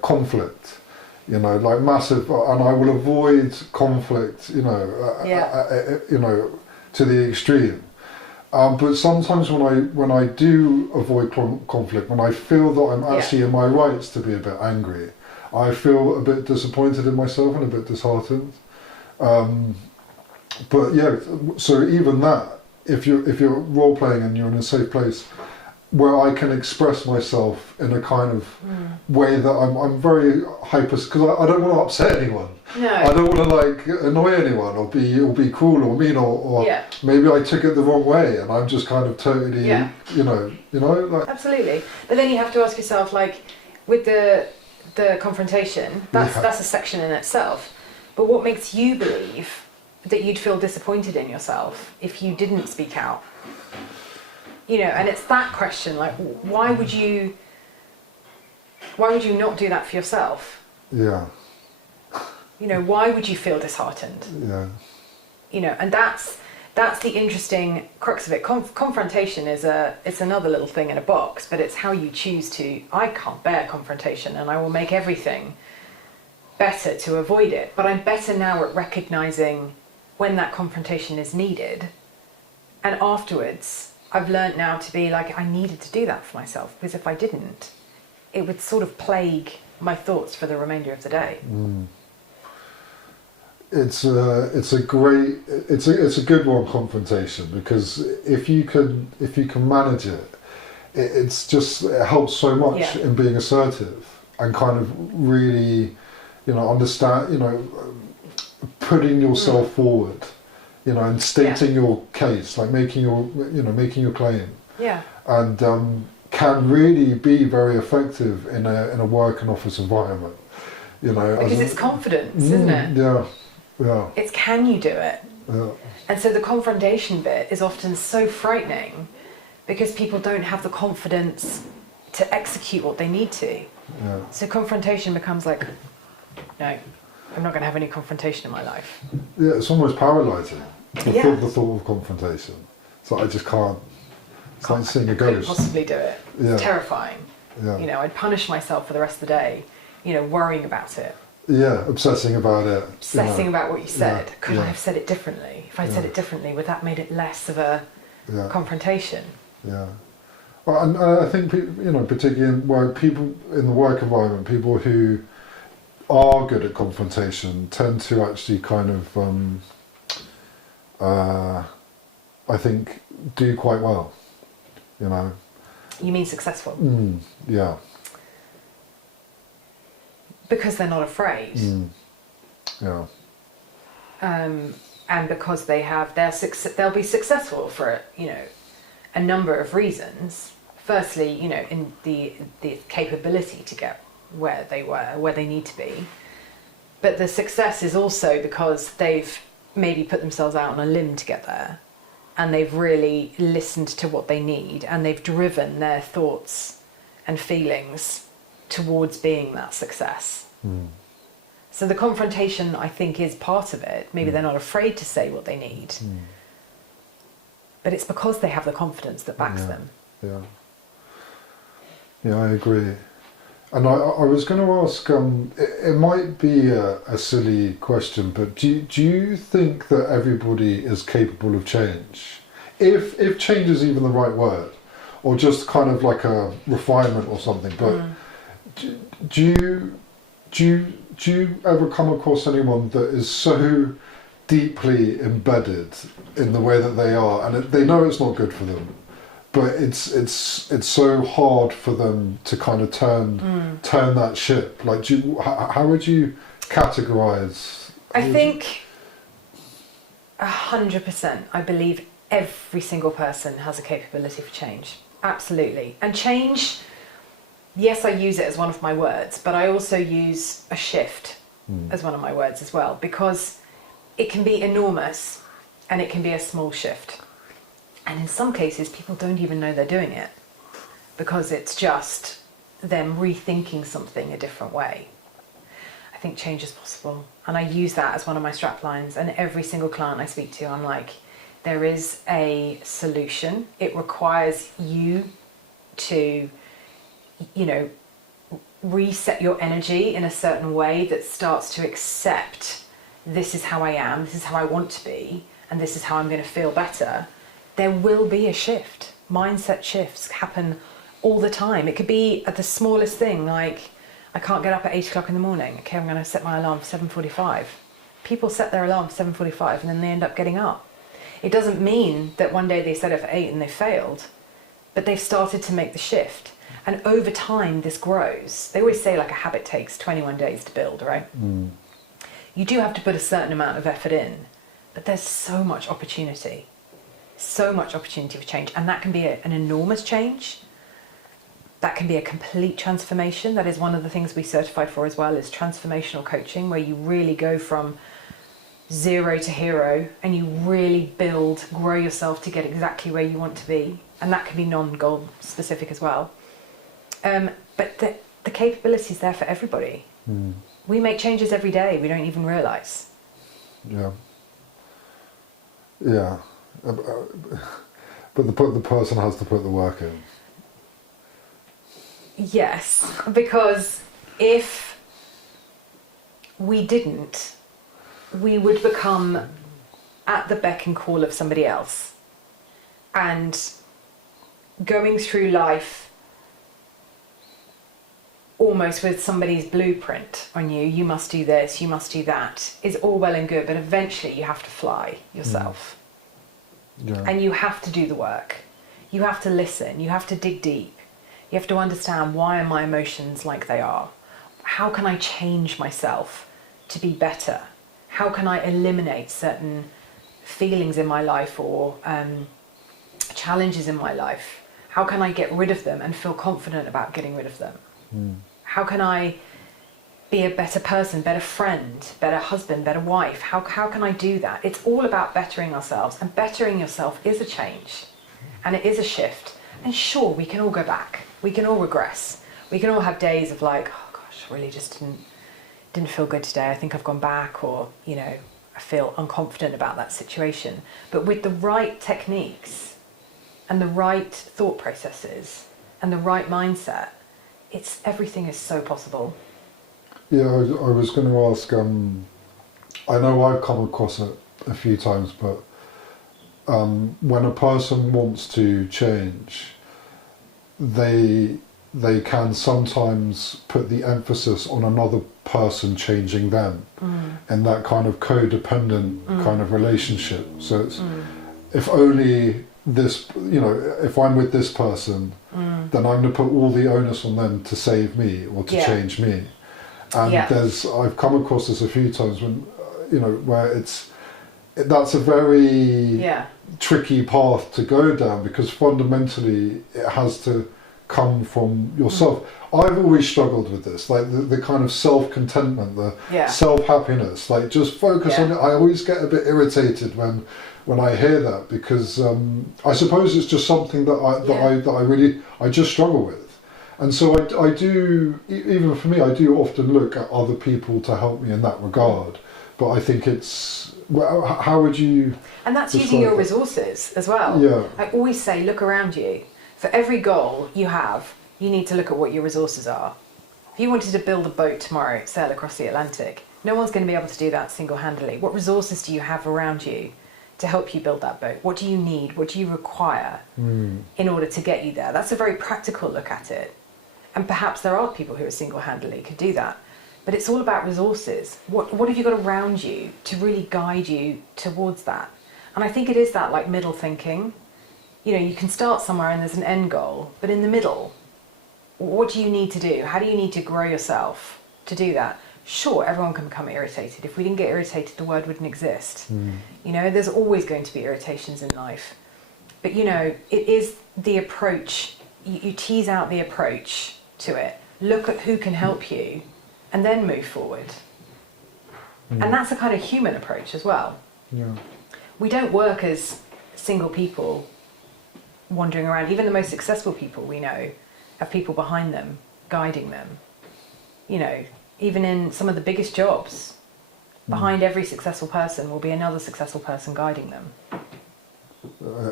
conflict. You know, like massive, and I will avoid conflict. You know, to the extreme. But sometimes when I do avoid conflict, when I feel that I'm actually in my rights to be a bit angry, I feel a bit disappointed in myself and a bit disheartened. But yeah, so even that, if you're role playing and you're in a safe place where I can express myself in a kind of way that I'm very hyper, because I don't want to upset anyone. No. I don't want to like annoy anyone or be cruel or mean or maybe I took it the wrong way and I'm just kind of totally you know like. Absolutely. But then you have to ask yourself, like with the confrontation, that's a section in itself. But what makes you believe that you'd feel disappointed in yourself if you didn't speak out? You know, and it's that question, like why would you not do that for yourself? Yeah. You know, why would you feel disheartened? Yeah. You know, and that's the interesting crux of it. Confrontation it's another little thing in a box, but it's how you choose to. I can't bear confrontation, and I will make everything better to avoid it. But I'm better now at recognizing when that confrontation is needed, and afterwards I've learnt now to be like, I needed to do that for myself, because if I didn't, it would sort of plague my thoughts for the remainder of the day. It's a good one, confrontation, because if you can manage it, it helps so much in being assertive and kind of really, you know, understand, you know, putting yourself forward, you know, and stating your case, like making your claim. Yeah. And can really be very effective in a work and office environment, you know. Because it's confidence, isn't it? Yeah. Yeah. It's can you do it? Yeah. And so the confrontation bit is often so frightening because people don't have the confidence to execute what they need to. Yeah. So confrontation becomes like, no, I'm not going to have any confrontation in my life. Yeah, it's almost paralysing, the thought of confrontation. So I just can't. It's like seeing a ghost. Couldn't possibly do it. It's terrifying. Yeah. You know, I'd punish myself for the rest of the day, you know, worrying about it. Yeah, obsessing about it. Obsessing about what you said. Could I have said it differently? If I said it differently, would that made it less of a confrontation? Yeah. Well, and I think, you know, particularly people in the work environment, people who are good at confrontation tend to actually kind of, I think, do quite well, you know. You mean successful? Yeah. because they're not afraid. Yeah. And because they'll be successful for, you know, a number of reasons. Firstly, you know, in the capability to get where they need to be. But the success is also because they've maybe put themselves out on a limb to get there, and they've really listened to what they need, and they've driven their thoughts and feelings towards being that success. So the confrontation, I think, is part of it. Maybe they're not afraid to say what they need, but it's because they have the confidence that backs them. Yeah. Yeah, I agree. And I was going to ask, it might be a silly question, but do you think that everybody is capable of change? If change is even the right word, or just kind of like a refinement or something, but do you ever come across anyone that is so deeply embedded in the way that they are, and they know it's not good for them, but it's so hard for them to kind of turn that ship? Like, how would you categorize? I think 100%. I believe every single person has a capability for change. Absolutely. And change, yes, I use it as one of my words, but I also use a shift as one of my words as well, because it can be enormous and it can be a small shift. And in some cases, people don't even know they're doing it, because it's just them rethinking something a different way. I think change is possible. And I use that as one of my strap lines. And every single client I speak to, I'm like, there is a solution. It requires you to, you know, reset your energy in a certain way that starts to accept, this is how I am, this is how I want to be, and this is how I'm going to feel better. There will be a shift. Mindset shifts happen all the time. It could be at the smallest thing, like, I can't get up at 8 o'clock in the morning. Okay, I'm going to set my alarm for 7:45. People set their alarm for 7:45 and then they end up getting up. It doesn't mean that one day they set it for 8 and they failed, but they've started to make the shift. And over time, this grows. They always say, like, a habit takes 21 days to build, right? You do have to put a certain amount of effort in, but there's so much opportunity for change. And that can be an enormous change. That can be a complete transformation. That is one of the things we certified for as well, is transformational coaching, where you really go from zero to hero and you really grow yourself to get exactly where you want to be. And that can be non-goal specific as well. But the capability is there for everybody. We make changes every day. We don't even realise. Yeah. Yeah. But the person has to put the work in. Yes, because if we didn't, we would become at the beck and call of somebody else. And going through life almost with somebody's blueprint on you, you must do this, you must do that, is all well and good, but eventually you have to fly yourself. Yeah. And you have to do the work. You have to listen, you have to dig deep. You have to understand, why are my emotions like they are? How can I change myself to be better? How can I eliminate certain feelings in my life or challenges in my life? How can I get rid of them and feel confident about getting rid of them? How can I be a better person, better friend, better husband, better wife? How can I do that? It's all about bettering ourselves, and bettering yourself is a change and it is a shift. And sure, we can all go back. We can all regress. We can all have days of like, oh gosh, really just didn't feel good today. I think I've gone back, or, you know, I feel unconfident about that situation. But with the right techniques and the right thought processes and the right mindset, everything is so possible. Yeah, I was going to ask, I know I've come across it a few times, but when a person wants to change, they can sometimes put the emphasis on another person changing them, and that kind of codependent kind of relationship. So it's, if only this, you know, if I'm with this person, then I'm going to put all the onus on them to save me or to change me. And Yeah. I've come across this a few times when, where that's a very Yeah. tricky path to go down, because fundamentally it has to come from yourself. I've always struggled with this, like the kind of self-contentment, the Yeah. self-happiness, like just focus on Yeah. it. I always get a bit irritated when I hear that, because I suppose it's just something that I just struggle with. And so I do, even for me, I do often look at other people to help me in that regard. But I think how would you... And that's describe using your it? resources as well. Yeah. I always say, look around you. For every goal you have, you need to look at what your resources are. If you wanted to build a boat tomorrow, sail across the Atlantic, no one's going to be able to do that single-handedly. What resources do you have around you to help you build that boat? What do you need? What do you require in order to get you there? That's a very practical look at it. And perhaps there are people who are single-handedly could do that. But it's all about resources. What have you got around you to really guide you towards that? And I think it is that like middle thinking. You can start somewhere and there's an end goal, but in the middle, what do you need to do? How do you need to grow yourself to do that? Sure, everyone can become irritated. If we didn't get irritated, the word wouldn't exist. There's always going to be irritations in life. But it is the approach. You tease out the approach to it. Look at who can help you and then move forward. And that's a kind of human approach as well. Yeah. We don't work as single people wandering around. Even the most successful people we know have people behind them, guiding them. Even in some of the biggest jobs, behind every successful person will be another successful person guiding them.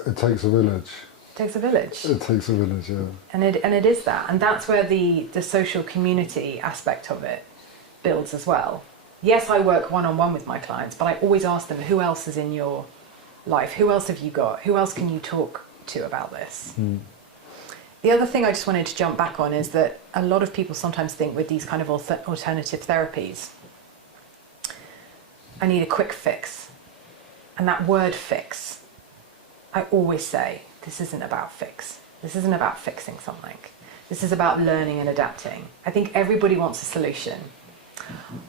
It takes a village. It takes a village. It takes a village, yeah. And it is that. And that's where the social community aspect of it builds as well. Yes, I work one-on-one with my clients, but I always ask them, who else is in your life? Who else have you got? Who else can you talk to about this? The other thing I just wanted to jump back on is that a lot of people sometimes think with these kind of alternative therapies, I need a quick fix. And that word fix, I always say, this isn't about fix. This isn't about fixing something. This is about learning and adapting. I think everybody wants a solution.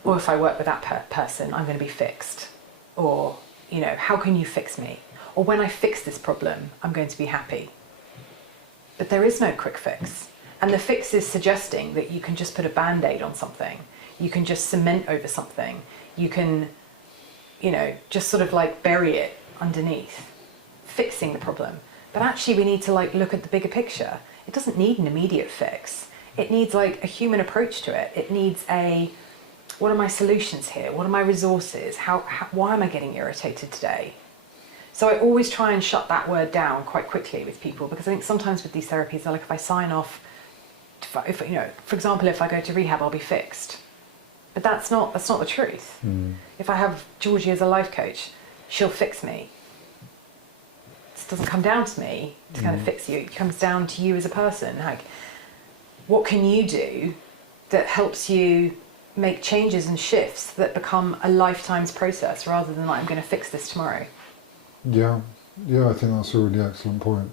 Or if I work with that person, I'm going to be fixed. Or, how can you fix me? Or when I fix this problem, I'm going to be happy. But there is no quick fix. And the fix is suggesting that you can just put a Band-Aid on something. You can just cement over something. You can, just sort of like bury it underneath, fixing the problem. But actually we need to look at the bigger picture. It doesn't need an immediate fix. It needs a human approach to it. It needs what are my solutions here? What are my resources? Why am I getting irritated today? So I always try and shut that word down quite quickly with people, because I think sometimes with these therapies, they're like, if I sign off, for example, if I go to rehab, I'll be fixed. But that's not the truth. If I have Georgie as a life coach, she'll fix me. It doesn't come down to me to kind of fix you. It comes down to you as a person. What can you do that helps you make changes and shifts that become a lifetime's process, rather than I'm going to fix this tomorrow? Yeah, I think that's a really excellent point.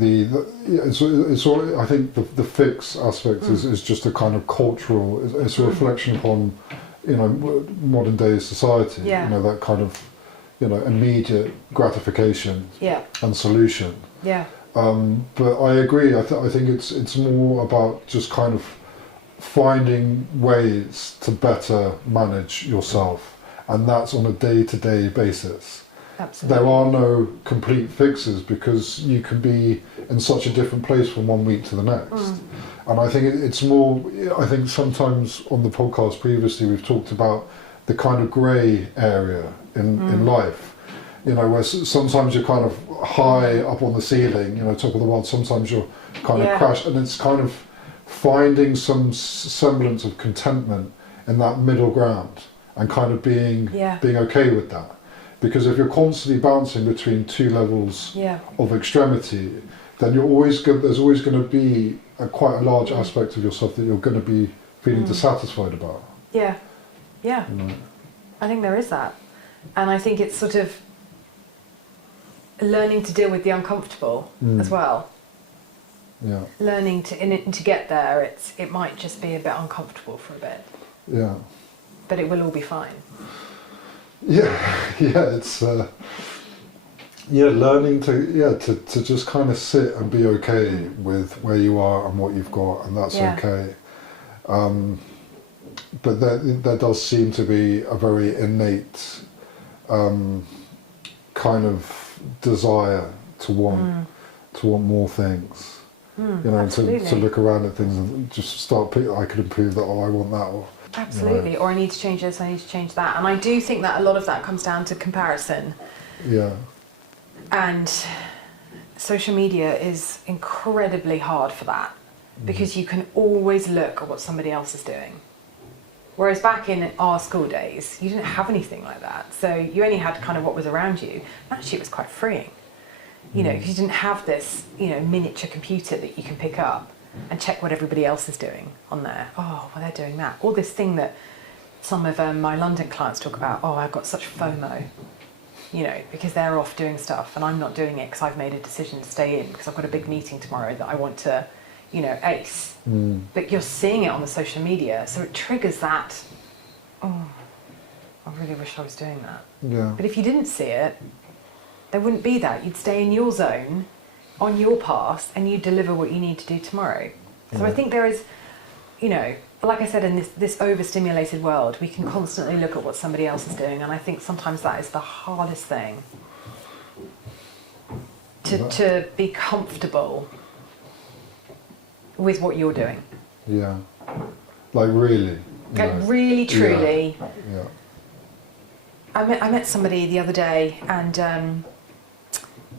It's all, I think the fix aspect is just a kind of cultural. It's a reflection upon modern day society. Yeah. That kind of immediate gratification. Yeah. And solution. Yeah. But I agree. I think it's more about just kind of finding ways to better manage yourself, and that's on a day-to-day basis. Absolutely. There are no complete fixes, because you can be in such a different place from one week to the next. And I think it's more, I think sometimes on the podcast previously we've talked about the kind of grey area in life, where sometimes you're kind of high up on the ceiling, top of the world, sometimes you're kind of crashed, and it's kind of finding some semblance of contentment in that middle ground, and kind of being okay with that. Because if you're constantly bouncing between two levels of extremity, then there's always going to be quite a large aspect of yourself that you're going to be feeling dissatisfied about. Yeah. I think there is that. And I think it's sort of learning to deal with the uncomfortable as well. Yeah. learning to get there, it might just be a bit uncomfortable for a bit, Yeah. but it will all be fine. Yeah. Yeah. It's learning to just kind of sit and be okay with where you are and what you've got, and that's okay. But there does seem to be a very innate kind of desire to want more things. To look around at things and just start. I could improve that, or I want that, or absolutely, or I need to change this, I need to change that, and I do think that a lot of that comes down to comparison. Yeah. And social media is incredibly hard for that, because you can always look at what somebody else is doing. Whereas back in our school days, you didn't have anything like that. So you only had kind of what was around you. Actually, it was quite freeing, because you didn't have this, miniature computer that you can pick up and check what everybody else is doing on there. Oh, well, they're doing that. All this thing that some of my London clients talk about, oh, I've got such FOMO, because they're off doing stuff and I'm not doing it because I've made a decision to stay in because I've got a big meeting tomorrow that I want to ace. But you're seeing it on the social media, so it triggers that, oh, I really wish I was doing that. Yeah. But if you didn't see it, there wouldn't be that. You'd stay in your zone, on your path, and you deliver what you need to do tomorrow. So I think there is, like I said, in this overstimulated world, we can constantly look at what somebody else is doing, and I think sometimes that is the hardest thing, to be comfortable with what you're doing. Yeah. Like really. Really, truly. Yeah. I met somebody the other day, and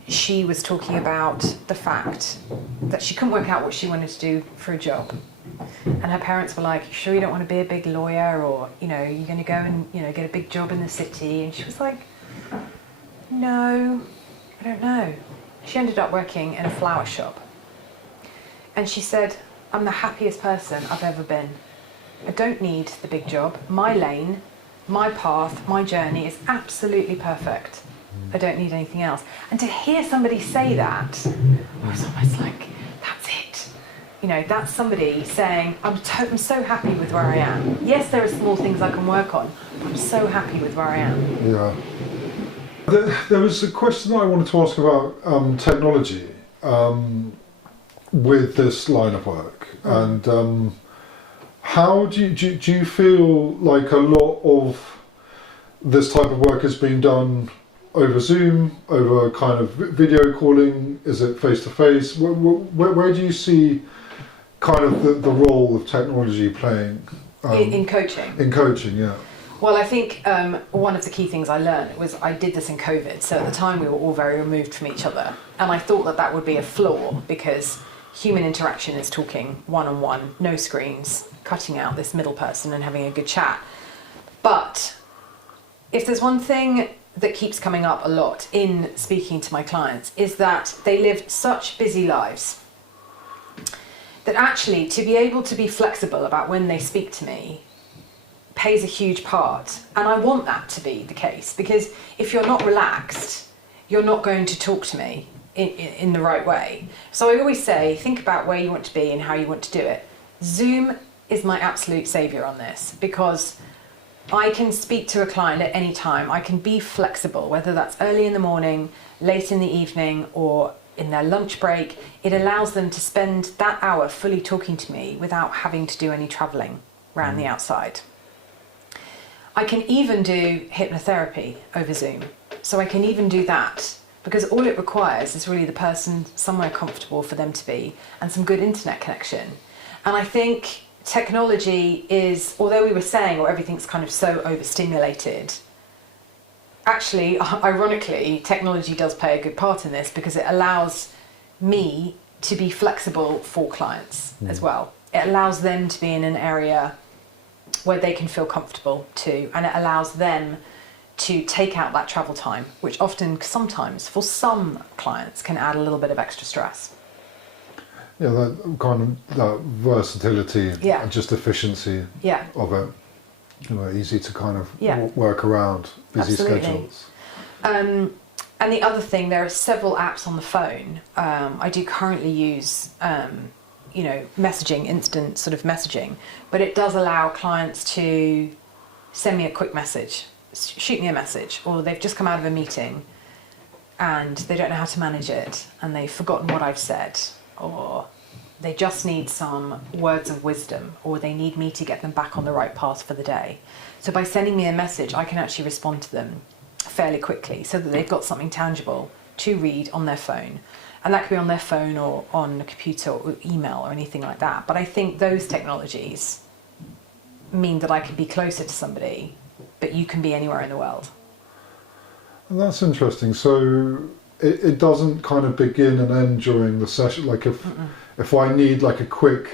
she was talking about the fact that she couldn't work out what she wanted to do for a job. And her parents were like, sure you don't want to be a big lawyer, or, you're going to go and, get a big job in the city? And she was like, no, I don't know. She ended up working in a flower shop. And she said, I'm the happiest person I've ever been. I don't need the big job. My lane, my path, my journey is absolutely perfect. I don't need anything else. And to hear somebody say that, I was almost like, that's it. That's somebody saying, I'm so happy with where I am. Yes, there are small things I can work on, but I'm so happy with where I am. Yeah. There was a question I wanted to ask about technology with this line of work. And how do you feel like a lot of this type of work is being done over Zoom, over kind of video calling? Is it face to face? Where do you see kind of the role of technology playing in coaching? In coaching, yeah. Well, I think one of the key things I learned was I did this in COVID. So at the time we were all very removed from each other, and I thought that would be a flaw, because human interaction is talking one-on-one, no screens, cutting out this middle person and having a good chat. But if there's one thing that keeps coming up a lot in speaking to my clients, is that they live such busy lives that actually to be able to be flexible about when they speak to me plays a huge part. And I want that to be the case, because if you're not relaxed, you're not going to talk to me in the right way. So I always say, think about where you want to be and how you want to do it. Zoom is my absolute savior on this, because I can speak to a client at any time. I can be flexible, whether that's early in the morning, late in the evening, or in their lunch break. It allows them to spend that hour fully talking to me without having to do any traveling around the outside. I can even do hypnotherapy over Zoom. So I can even do that, because all it requires is really the person somewhere comfortable for them to be, and some good internet connection. And I think technology is, although we were saying, everything's kind of so overstimulated, actually, ironically, technology does play a good part in this, because it allows me to be flexible for clients as well. It allows them to be in an area where they can feel comfortable too, and it allows them to take out that travel time, which sometimes for some clients can add a little bit of extra stress. Yeah, that kind of that versatility, Yeah. and just efficiency Yeah. of it. Easy to kind of Yeah. work around busy Absolutely. schedules. And the other thing, there are several apps on the phone. I do currently use, messaging, instant sort of messaging, but it does allow clients to send me a quick message, shoot me a message, or they've just come out of a meeting and they don't know how to manage it and they've forgotten what I've said, or they just need some words of wisdom, or they need me to get them back on the right path for the day. So by sending me a message, I can actually respond to them fairly quickly so that they've got something tangible to read on their phone. And that could be on their phone or on a computer or email or anything like that. But I think those technologies mean that I can be closer to somebody, but you can be anywhere in the world. And that's interesting. So it doesn't kind of begin and end during the session. Like if I need like a quick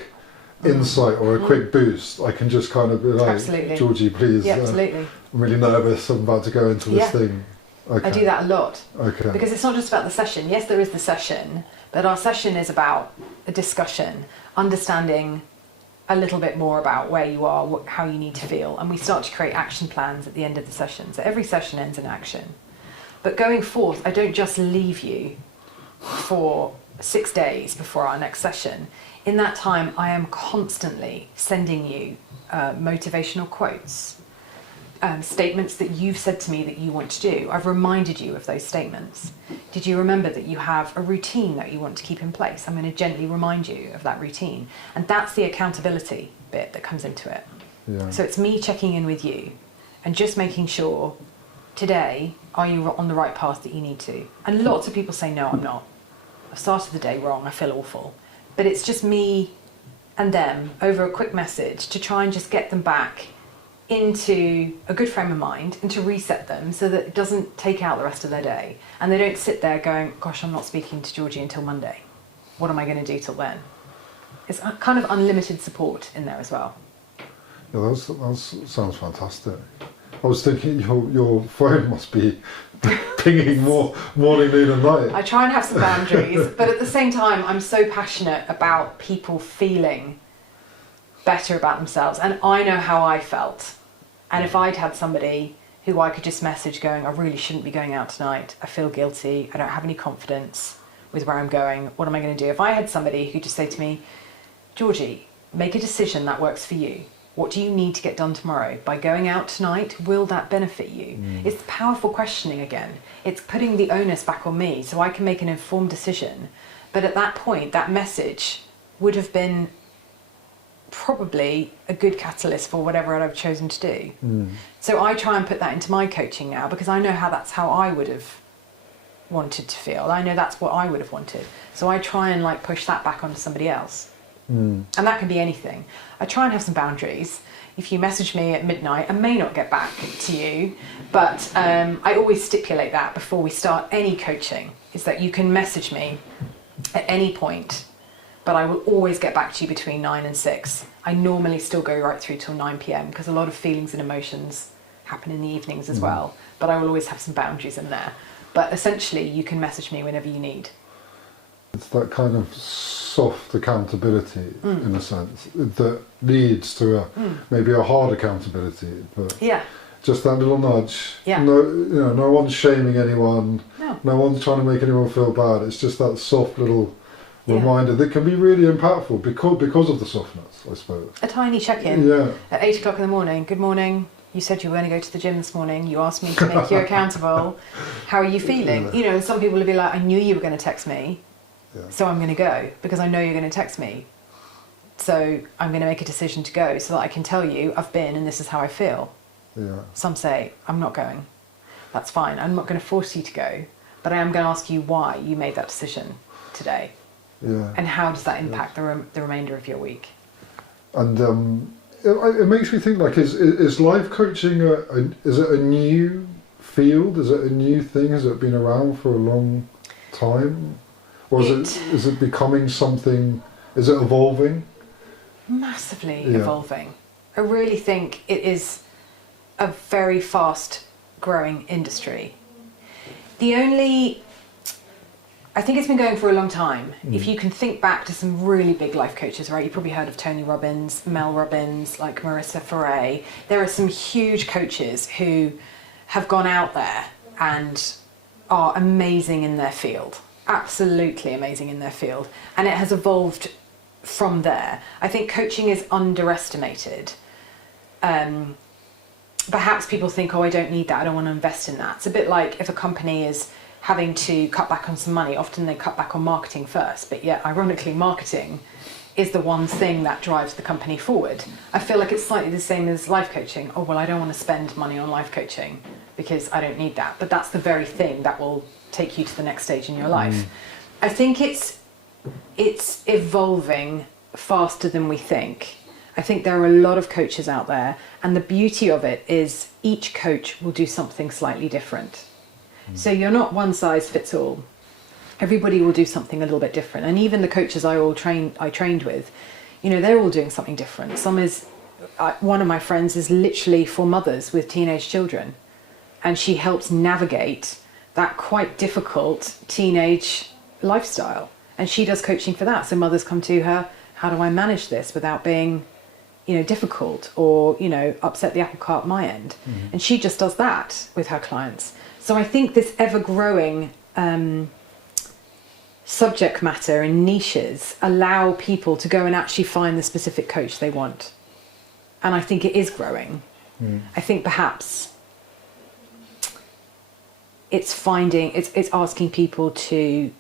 insight or a quick boost, I can just kind of be like, Absolutely. Georgie, please. Yeah, absolutely. I'm really nervous. I'm about to go into this thing. Okay. I do that a lot. Okay. Because it's not just about the session. Yes, there is the session, but our session is about a discussion, understanding a little bit more about where you are, how you need to feel, and we start to create action plans at the end of the session. So every session ends in action. But going forth, I don't just leave you for 6 days before our next session. In that time, I am constantly sending you motivational quotes, statements that you've said to me that you want to do. I've reminded you of those statements. Did you remember that you have a routine that you want to keep in place? I'm going to gently remind you of that routine. And that's the accountability bit that comes into it. Yeah. So it's me checking in with you and just making sure, today, are you on the right path that you need to? And lots of people say, no, I'm not. I've started the day wrong, I feel awful. But it's just me and them over a quick message to try and just get them back into a good frame of mind and to reset them so that it doesn't take out the rest of their day. And they don't sit there going, gosh, I'm not speaking to Georgie until Monday. What am I going to do till then? It's a kind of unlimited support in there as well. Yeah, that sounds fantastic. I was thinking your phone must be pinging more morning, noon and night. I try and have some boundaries, but at the same time, I'm so passionate about people feeling better about themselves, and I know how I felt. And if I'd had somebody who I could just message going, I really shouldn't be going out tonight, I feel guilty, I don't have any confidence with where I'm going, what am I going to do? If I had somebody who just say to me, Georgie, make a decision that works for you. What do you need to get done tomorrow? By going out tonight, will that benefit you? It's powerful questioning again. It's putting the onus back on me so I can make an informed decision. But at that point, that message would have been probably a good catalyst for whatever I've chosen to do. So I try and put that into my coaching now because I know that's how I would have wanted to feel. I know that's what I would have wanted. So I try and like push that back onto somebody else. And that can be anything. I try and have some boundaries. If you message me at midnight, I may not get back to you, but I always stipulate that before we start any coaching, is that you can message me at any point, but I will always get back to you between 9 and 6. I normally still go right through till 9 p.m. because a lot of feelings and emotions happen in the evenings as well, but I will always have some boundaries in there. But essentially, you can message me whenever you need. It's that kind of soft accountability, in a sense, that leads to maybe a hard accountability, but just that little nudge. No one's shaming anyone. No one's trying to make anyone feel bad. It's just that soft little reminder that can be really impactful because of the softness, I suppose. A tiny check-in at 8 o'clock in the morning. Good morning. You said you were going to go to the gym this morning. You asked me to make you accountable. How are you feeling? You know, some people will be like, I knew you were going to text me. So I'm going to go because I know you're going to text me. So I'm going to make a decision to go so that I can tell you I've been and this is how I feel. Some say, I'm not going. That's fine. I'm not going to force you to go, but I am going to ask you why you made that decision today. And how does that impact the remainder of your week? And it makes me think, like, is life coaching, is it a new field? Is it a new thing? Has it been around for a long time? Or is it becoming something, is it evolving? Massively evolving. I really think it is a very fast growing industry. I think it's been going for a long time. If you can think back to some really big life coaches, right? You've probably heard of Tony Robbins, Mel Robbins, like Marissa Ferre. There are some huge coaches who have gone out there and are amazing in their field, absolutely amazing in their field, and it has evolved from there. I think coaching is underestimated. Perhaps people think, oh, I don't need that, I don't want to invest in that. It's a bit like if a company is having to cut back on some money, often they cut back on marketing first, but yet ironically marketing is the one thing that drives the company forward. I feel like it's slightly the same as life coaching. Oh, well, I don't want to spend money on life coaching because I don't need that, but that's the very thing that will take you to the next stage in your life. I think it's evolving faster than we think. I think there are a lot of coaches out there, and the beauty of it is each coach will do something slightly different. So you're not one size fits all. Everybody will do something a little bit different. And even the coaches I trained with, you know, they're all doing something different. One of my friends is literally for mothers with teenage children, and she helps navigate that quite difficult teenage lifestyle. And she does coaching for that. So mothers come to her, how do I manage this without being, you know, difficult or, you know, upset the apple cart my end? And she just does that with her clients. So I think this ever-growing subject matter and niches allow people to go and actually find the specific coach they want. And I think it is growing. I think perhaps it's asking people to,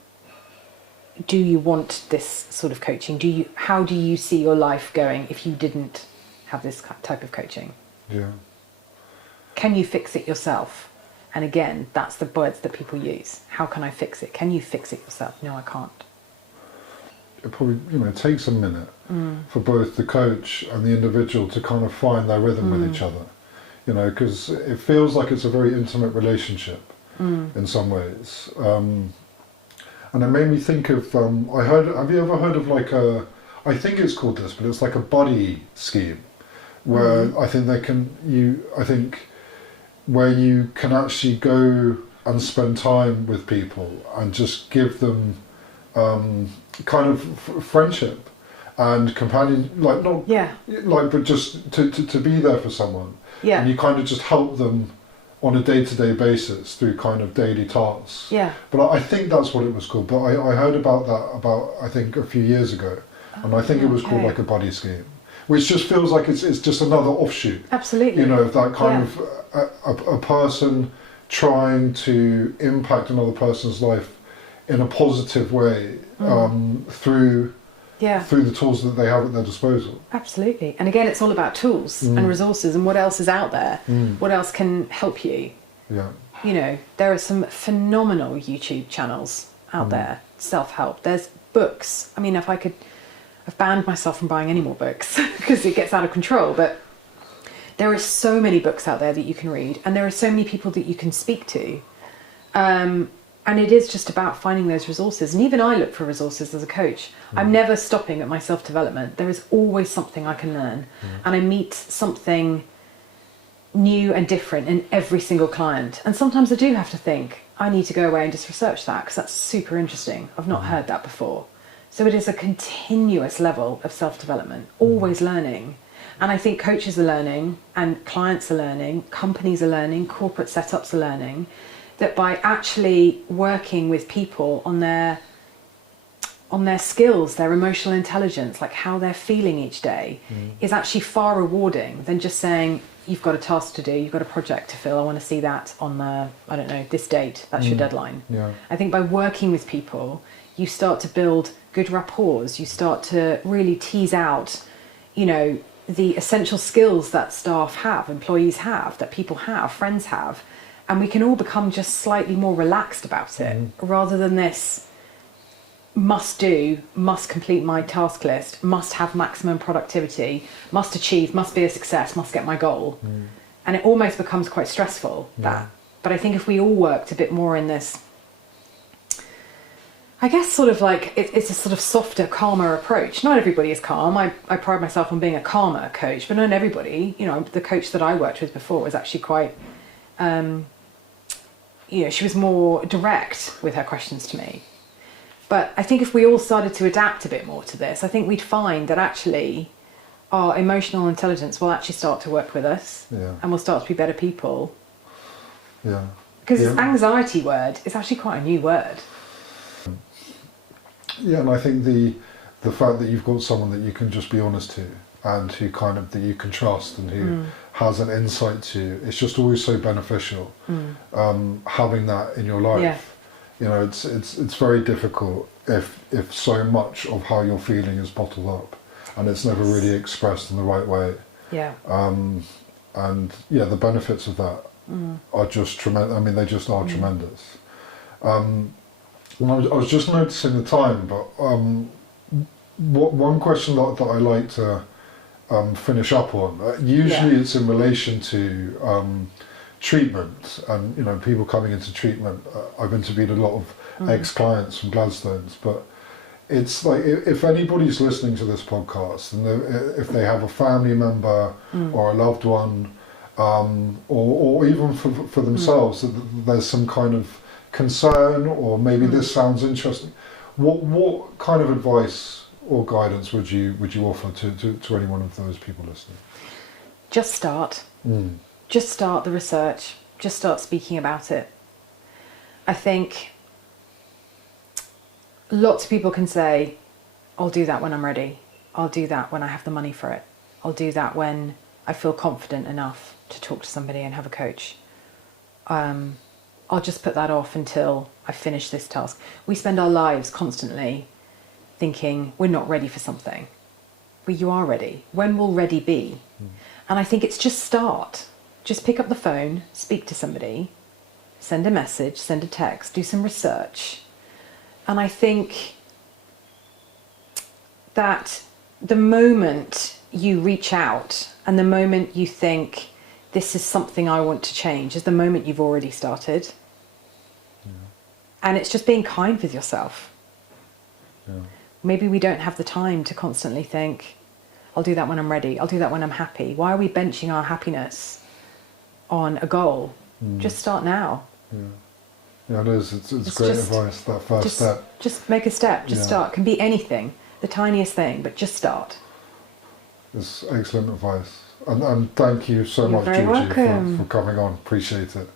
do you want this sort of coaching? How do you see your life going if you didn't have this type of coaching? Yeah. Can you fix it yourself? And again, that's the words that people use. How can I fix it? Can you fix it yourself? No, I can't. It probably, you know, takes a minute for both the coach and the individual to kind of find their rhythm with each other. You know, because it feels like it's a very intimate relationship in some ways. And it made me think of, have you ever heard of like I think it's called this, but it's like a buddy scheme, where I think where you can actually go and spend time with people and just give them kind of friendship and companion, but just to be there for someone. Yeah. And you kind of just help them on a day-to-day basis through kind of daily tasks. Yeah. But I think that's what it was called. But I heard about that I think a few years ago, and I think it was called like a buddy scheme, which just feels like it's just another offshoot. Absolutely. You know, that kind of a person trying to impact another person's life in a positive way through the tools that they have at their disposal. Absolutely. And again, it's all about tools and resources and what else is out there. What else can help you? Yeah. You know, there are some phenomenal YouTube channels out there, self-help. There's books. I mean, I've banned myself from buying any more books because it gets out of control, but there are so many books out there that you can read, and there are so many people that you can speak to. And it is just about finding those resources. And even I look for resources as a coach. I'm never stopping at my self-development. There is always something I can learn. And I meet something new and different in every single client. And sometimes I do have to think, I need to go away and just research that because that's super interesting. I've not heard that before. So it is a continuous level of self-development, always learning. And I think coaches are learning, and clients are learning, companies are learning, corporate setups are learning, that by actually working with people on their skills, their emotional intelligence, like how they're feeling each day, is actually far rewarding than just saying, you've got a task to do, you've got a project to fill, I want to see that on this date, that's your deadline. Yeah. I think by working with people, you start to build good rapport, you start to really tease out, you know, the essential skills that staff have, employees have, that people have, friends have, and we can all become just slightly more relaxed about it, rather than this must do, must complete my task list, must have maximum productivity, must achieve, must be a success, must get my goal. And it almost becomes quite stressful, that. But I think if we all worked a bit more in this, I guess sort of like it's a sort of softer, calmer approach. Not everybody is calm. I pride myself on being a calmer coach, but not everybody. You know, the coach that I worked with before was actually quite, you know, she was more direct with her questions to me. But I think if we all started to adapt a bit more to this, I think we'd find that actually our emotional intelligence will actually start to work with us, and we'll start to be better people. Yeah. Because this anxiety word is actually quite a new word. Yeah, and I think the fact that you've got someone that you can just be honest to, and who kind of that you can trust, and who has an insight to you, it's just always so beneficial. Having that in your life, Yeah. you know, it's very difficult if so much of how you're feeling is bottled up, and it's never really expressed in the right way. Yeah. And yeah, the benefits of that are just tremendous. I mean, they just are tremendous. And I was just noticing the time, but one question that I like to finish up on, usually it's in relation to treatment, and you know, people coming into treatment. I've interviewed a lot of ex-clients from Gladstone's, but it's like, if anybody's listening to this podcast, and if they have a family member or a loved one, or even for themselves, that there's some kind of concern, or maybe this sounds interesting, what kind of advice or guidance would you offer to any one of those people listening? Just start. Just start the research. Just start speaking about it. I think lots of people can say, I'll do that when I'm ready. I'll do that when I have the money for it. I'll do that when I feel confident enough to talk to somebody and have a coach. I'll just put that off until I finish this task. We spend our lives constantly thinking we're not ready for something. But you are ready. When will ready be? And I think it's just start. Just pick up the phone, speak to somebody, send a message, send a text, do some research. And I think that the moment you reach out and the moment you think, this is something I want to change, is the moment you've already started. And it's just being kind with yourself. Maybe we don't have the time to constantly think, I'll do that when I'm ready, I'll do that when I'm happy. Why are we benching our happiness on a goal? Just start now. Yeah, it is. It's great advice, that first step. Just make a step, just start. It can be anything, the tiniest thing, but just start. It's excellent advice. And thank you so much, You're very Georgie, welcome. for coming on. Appreciate it.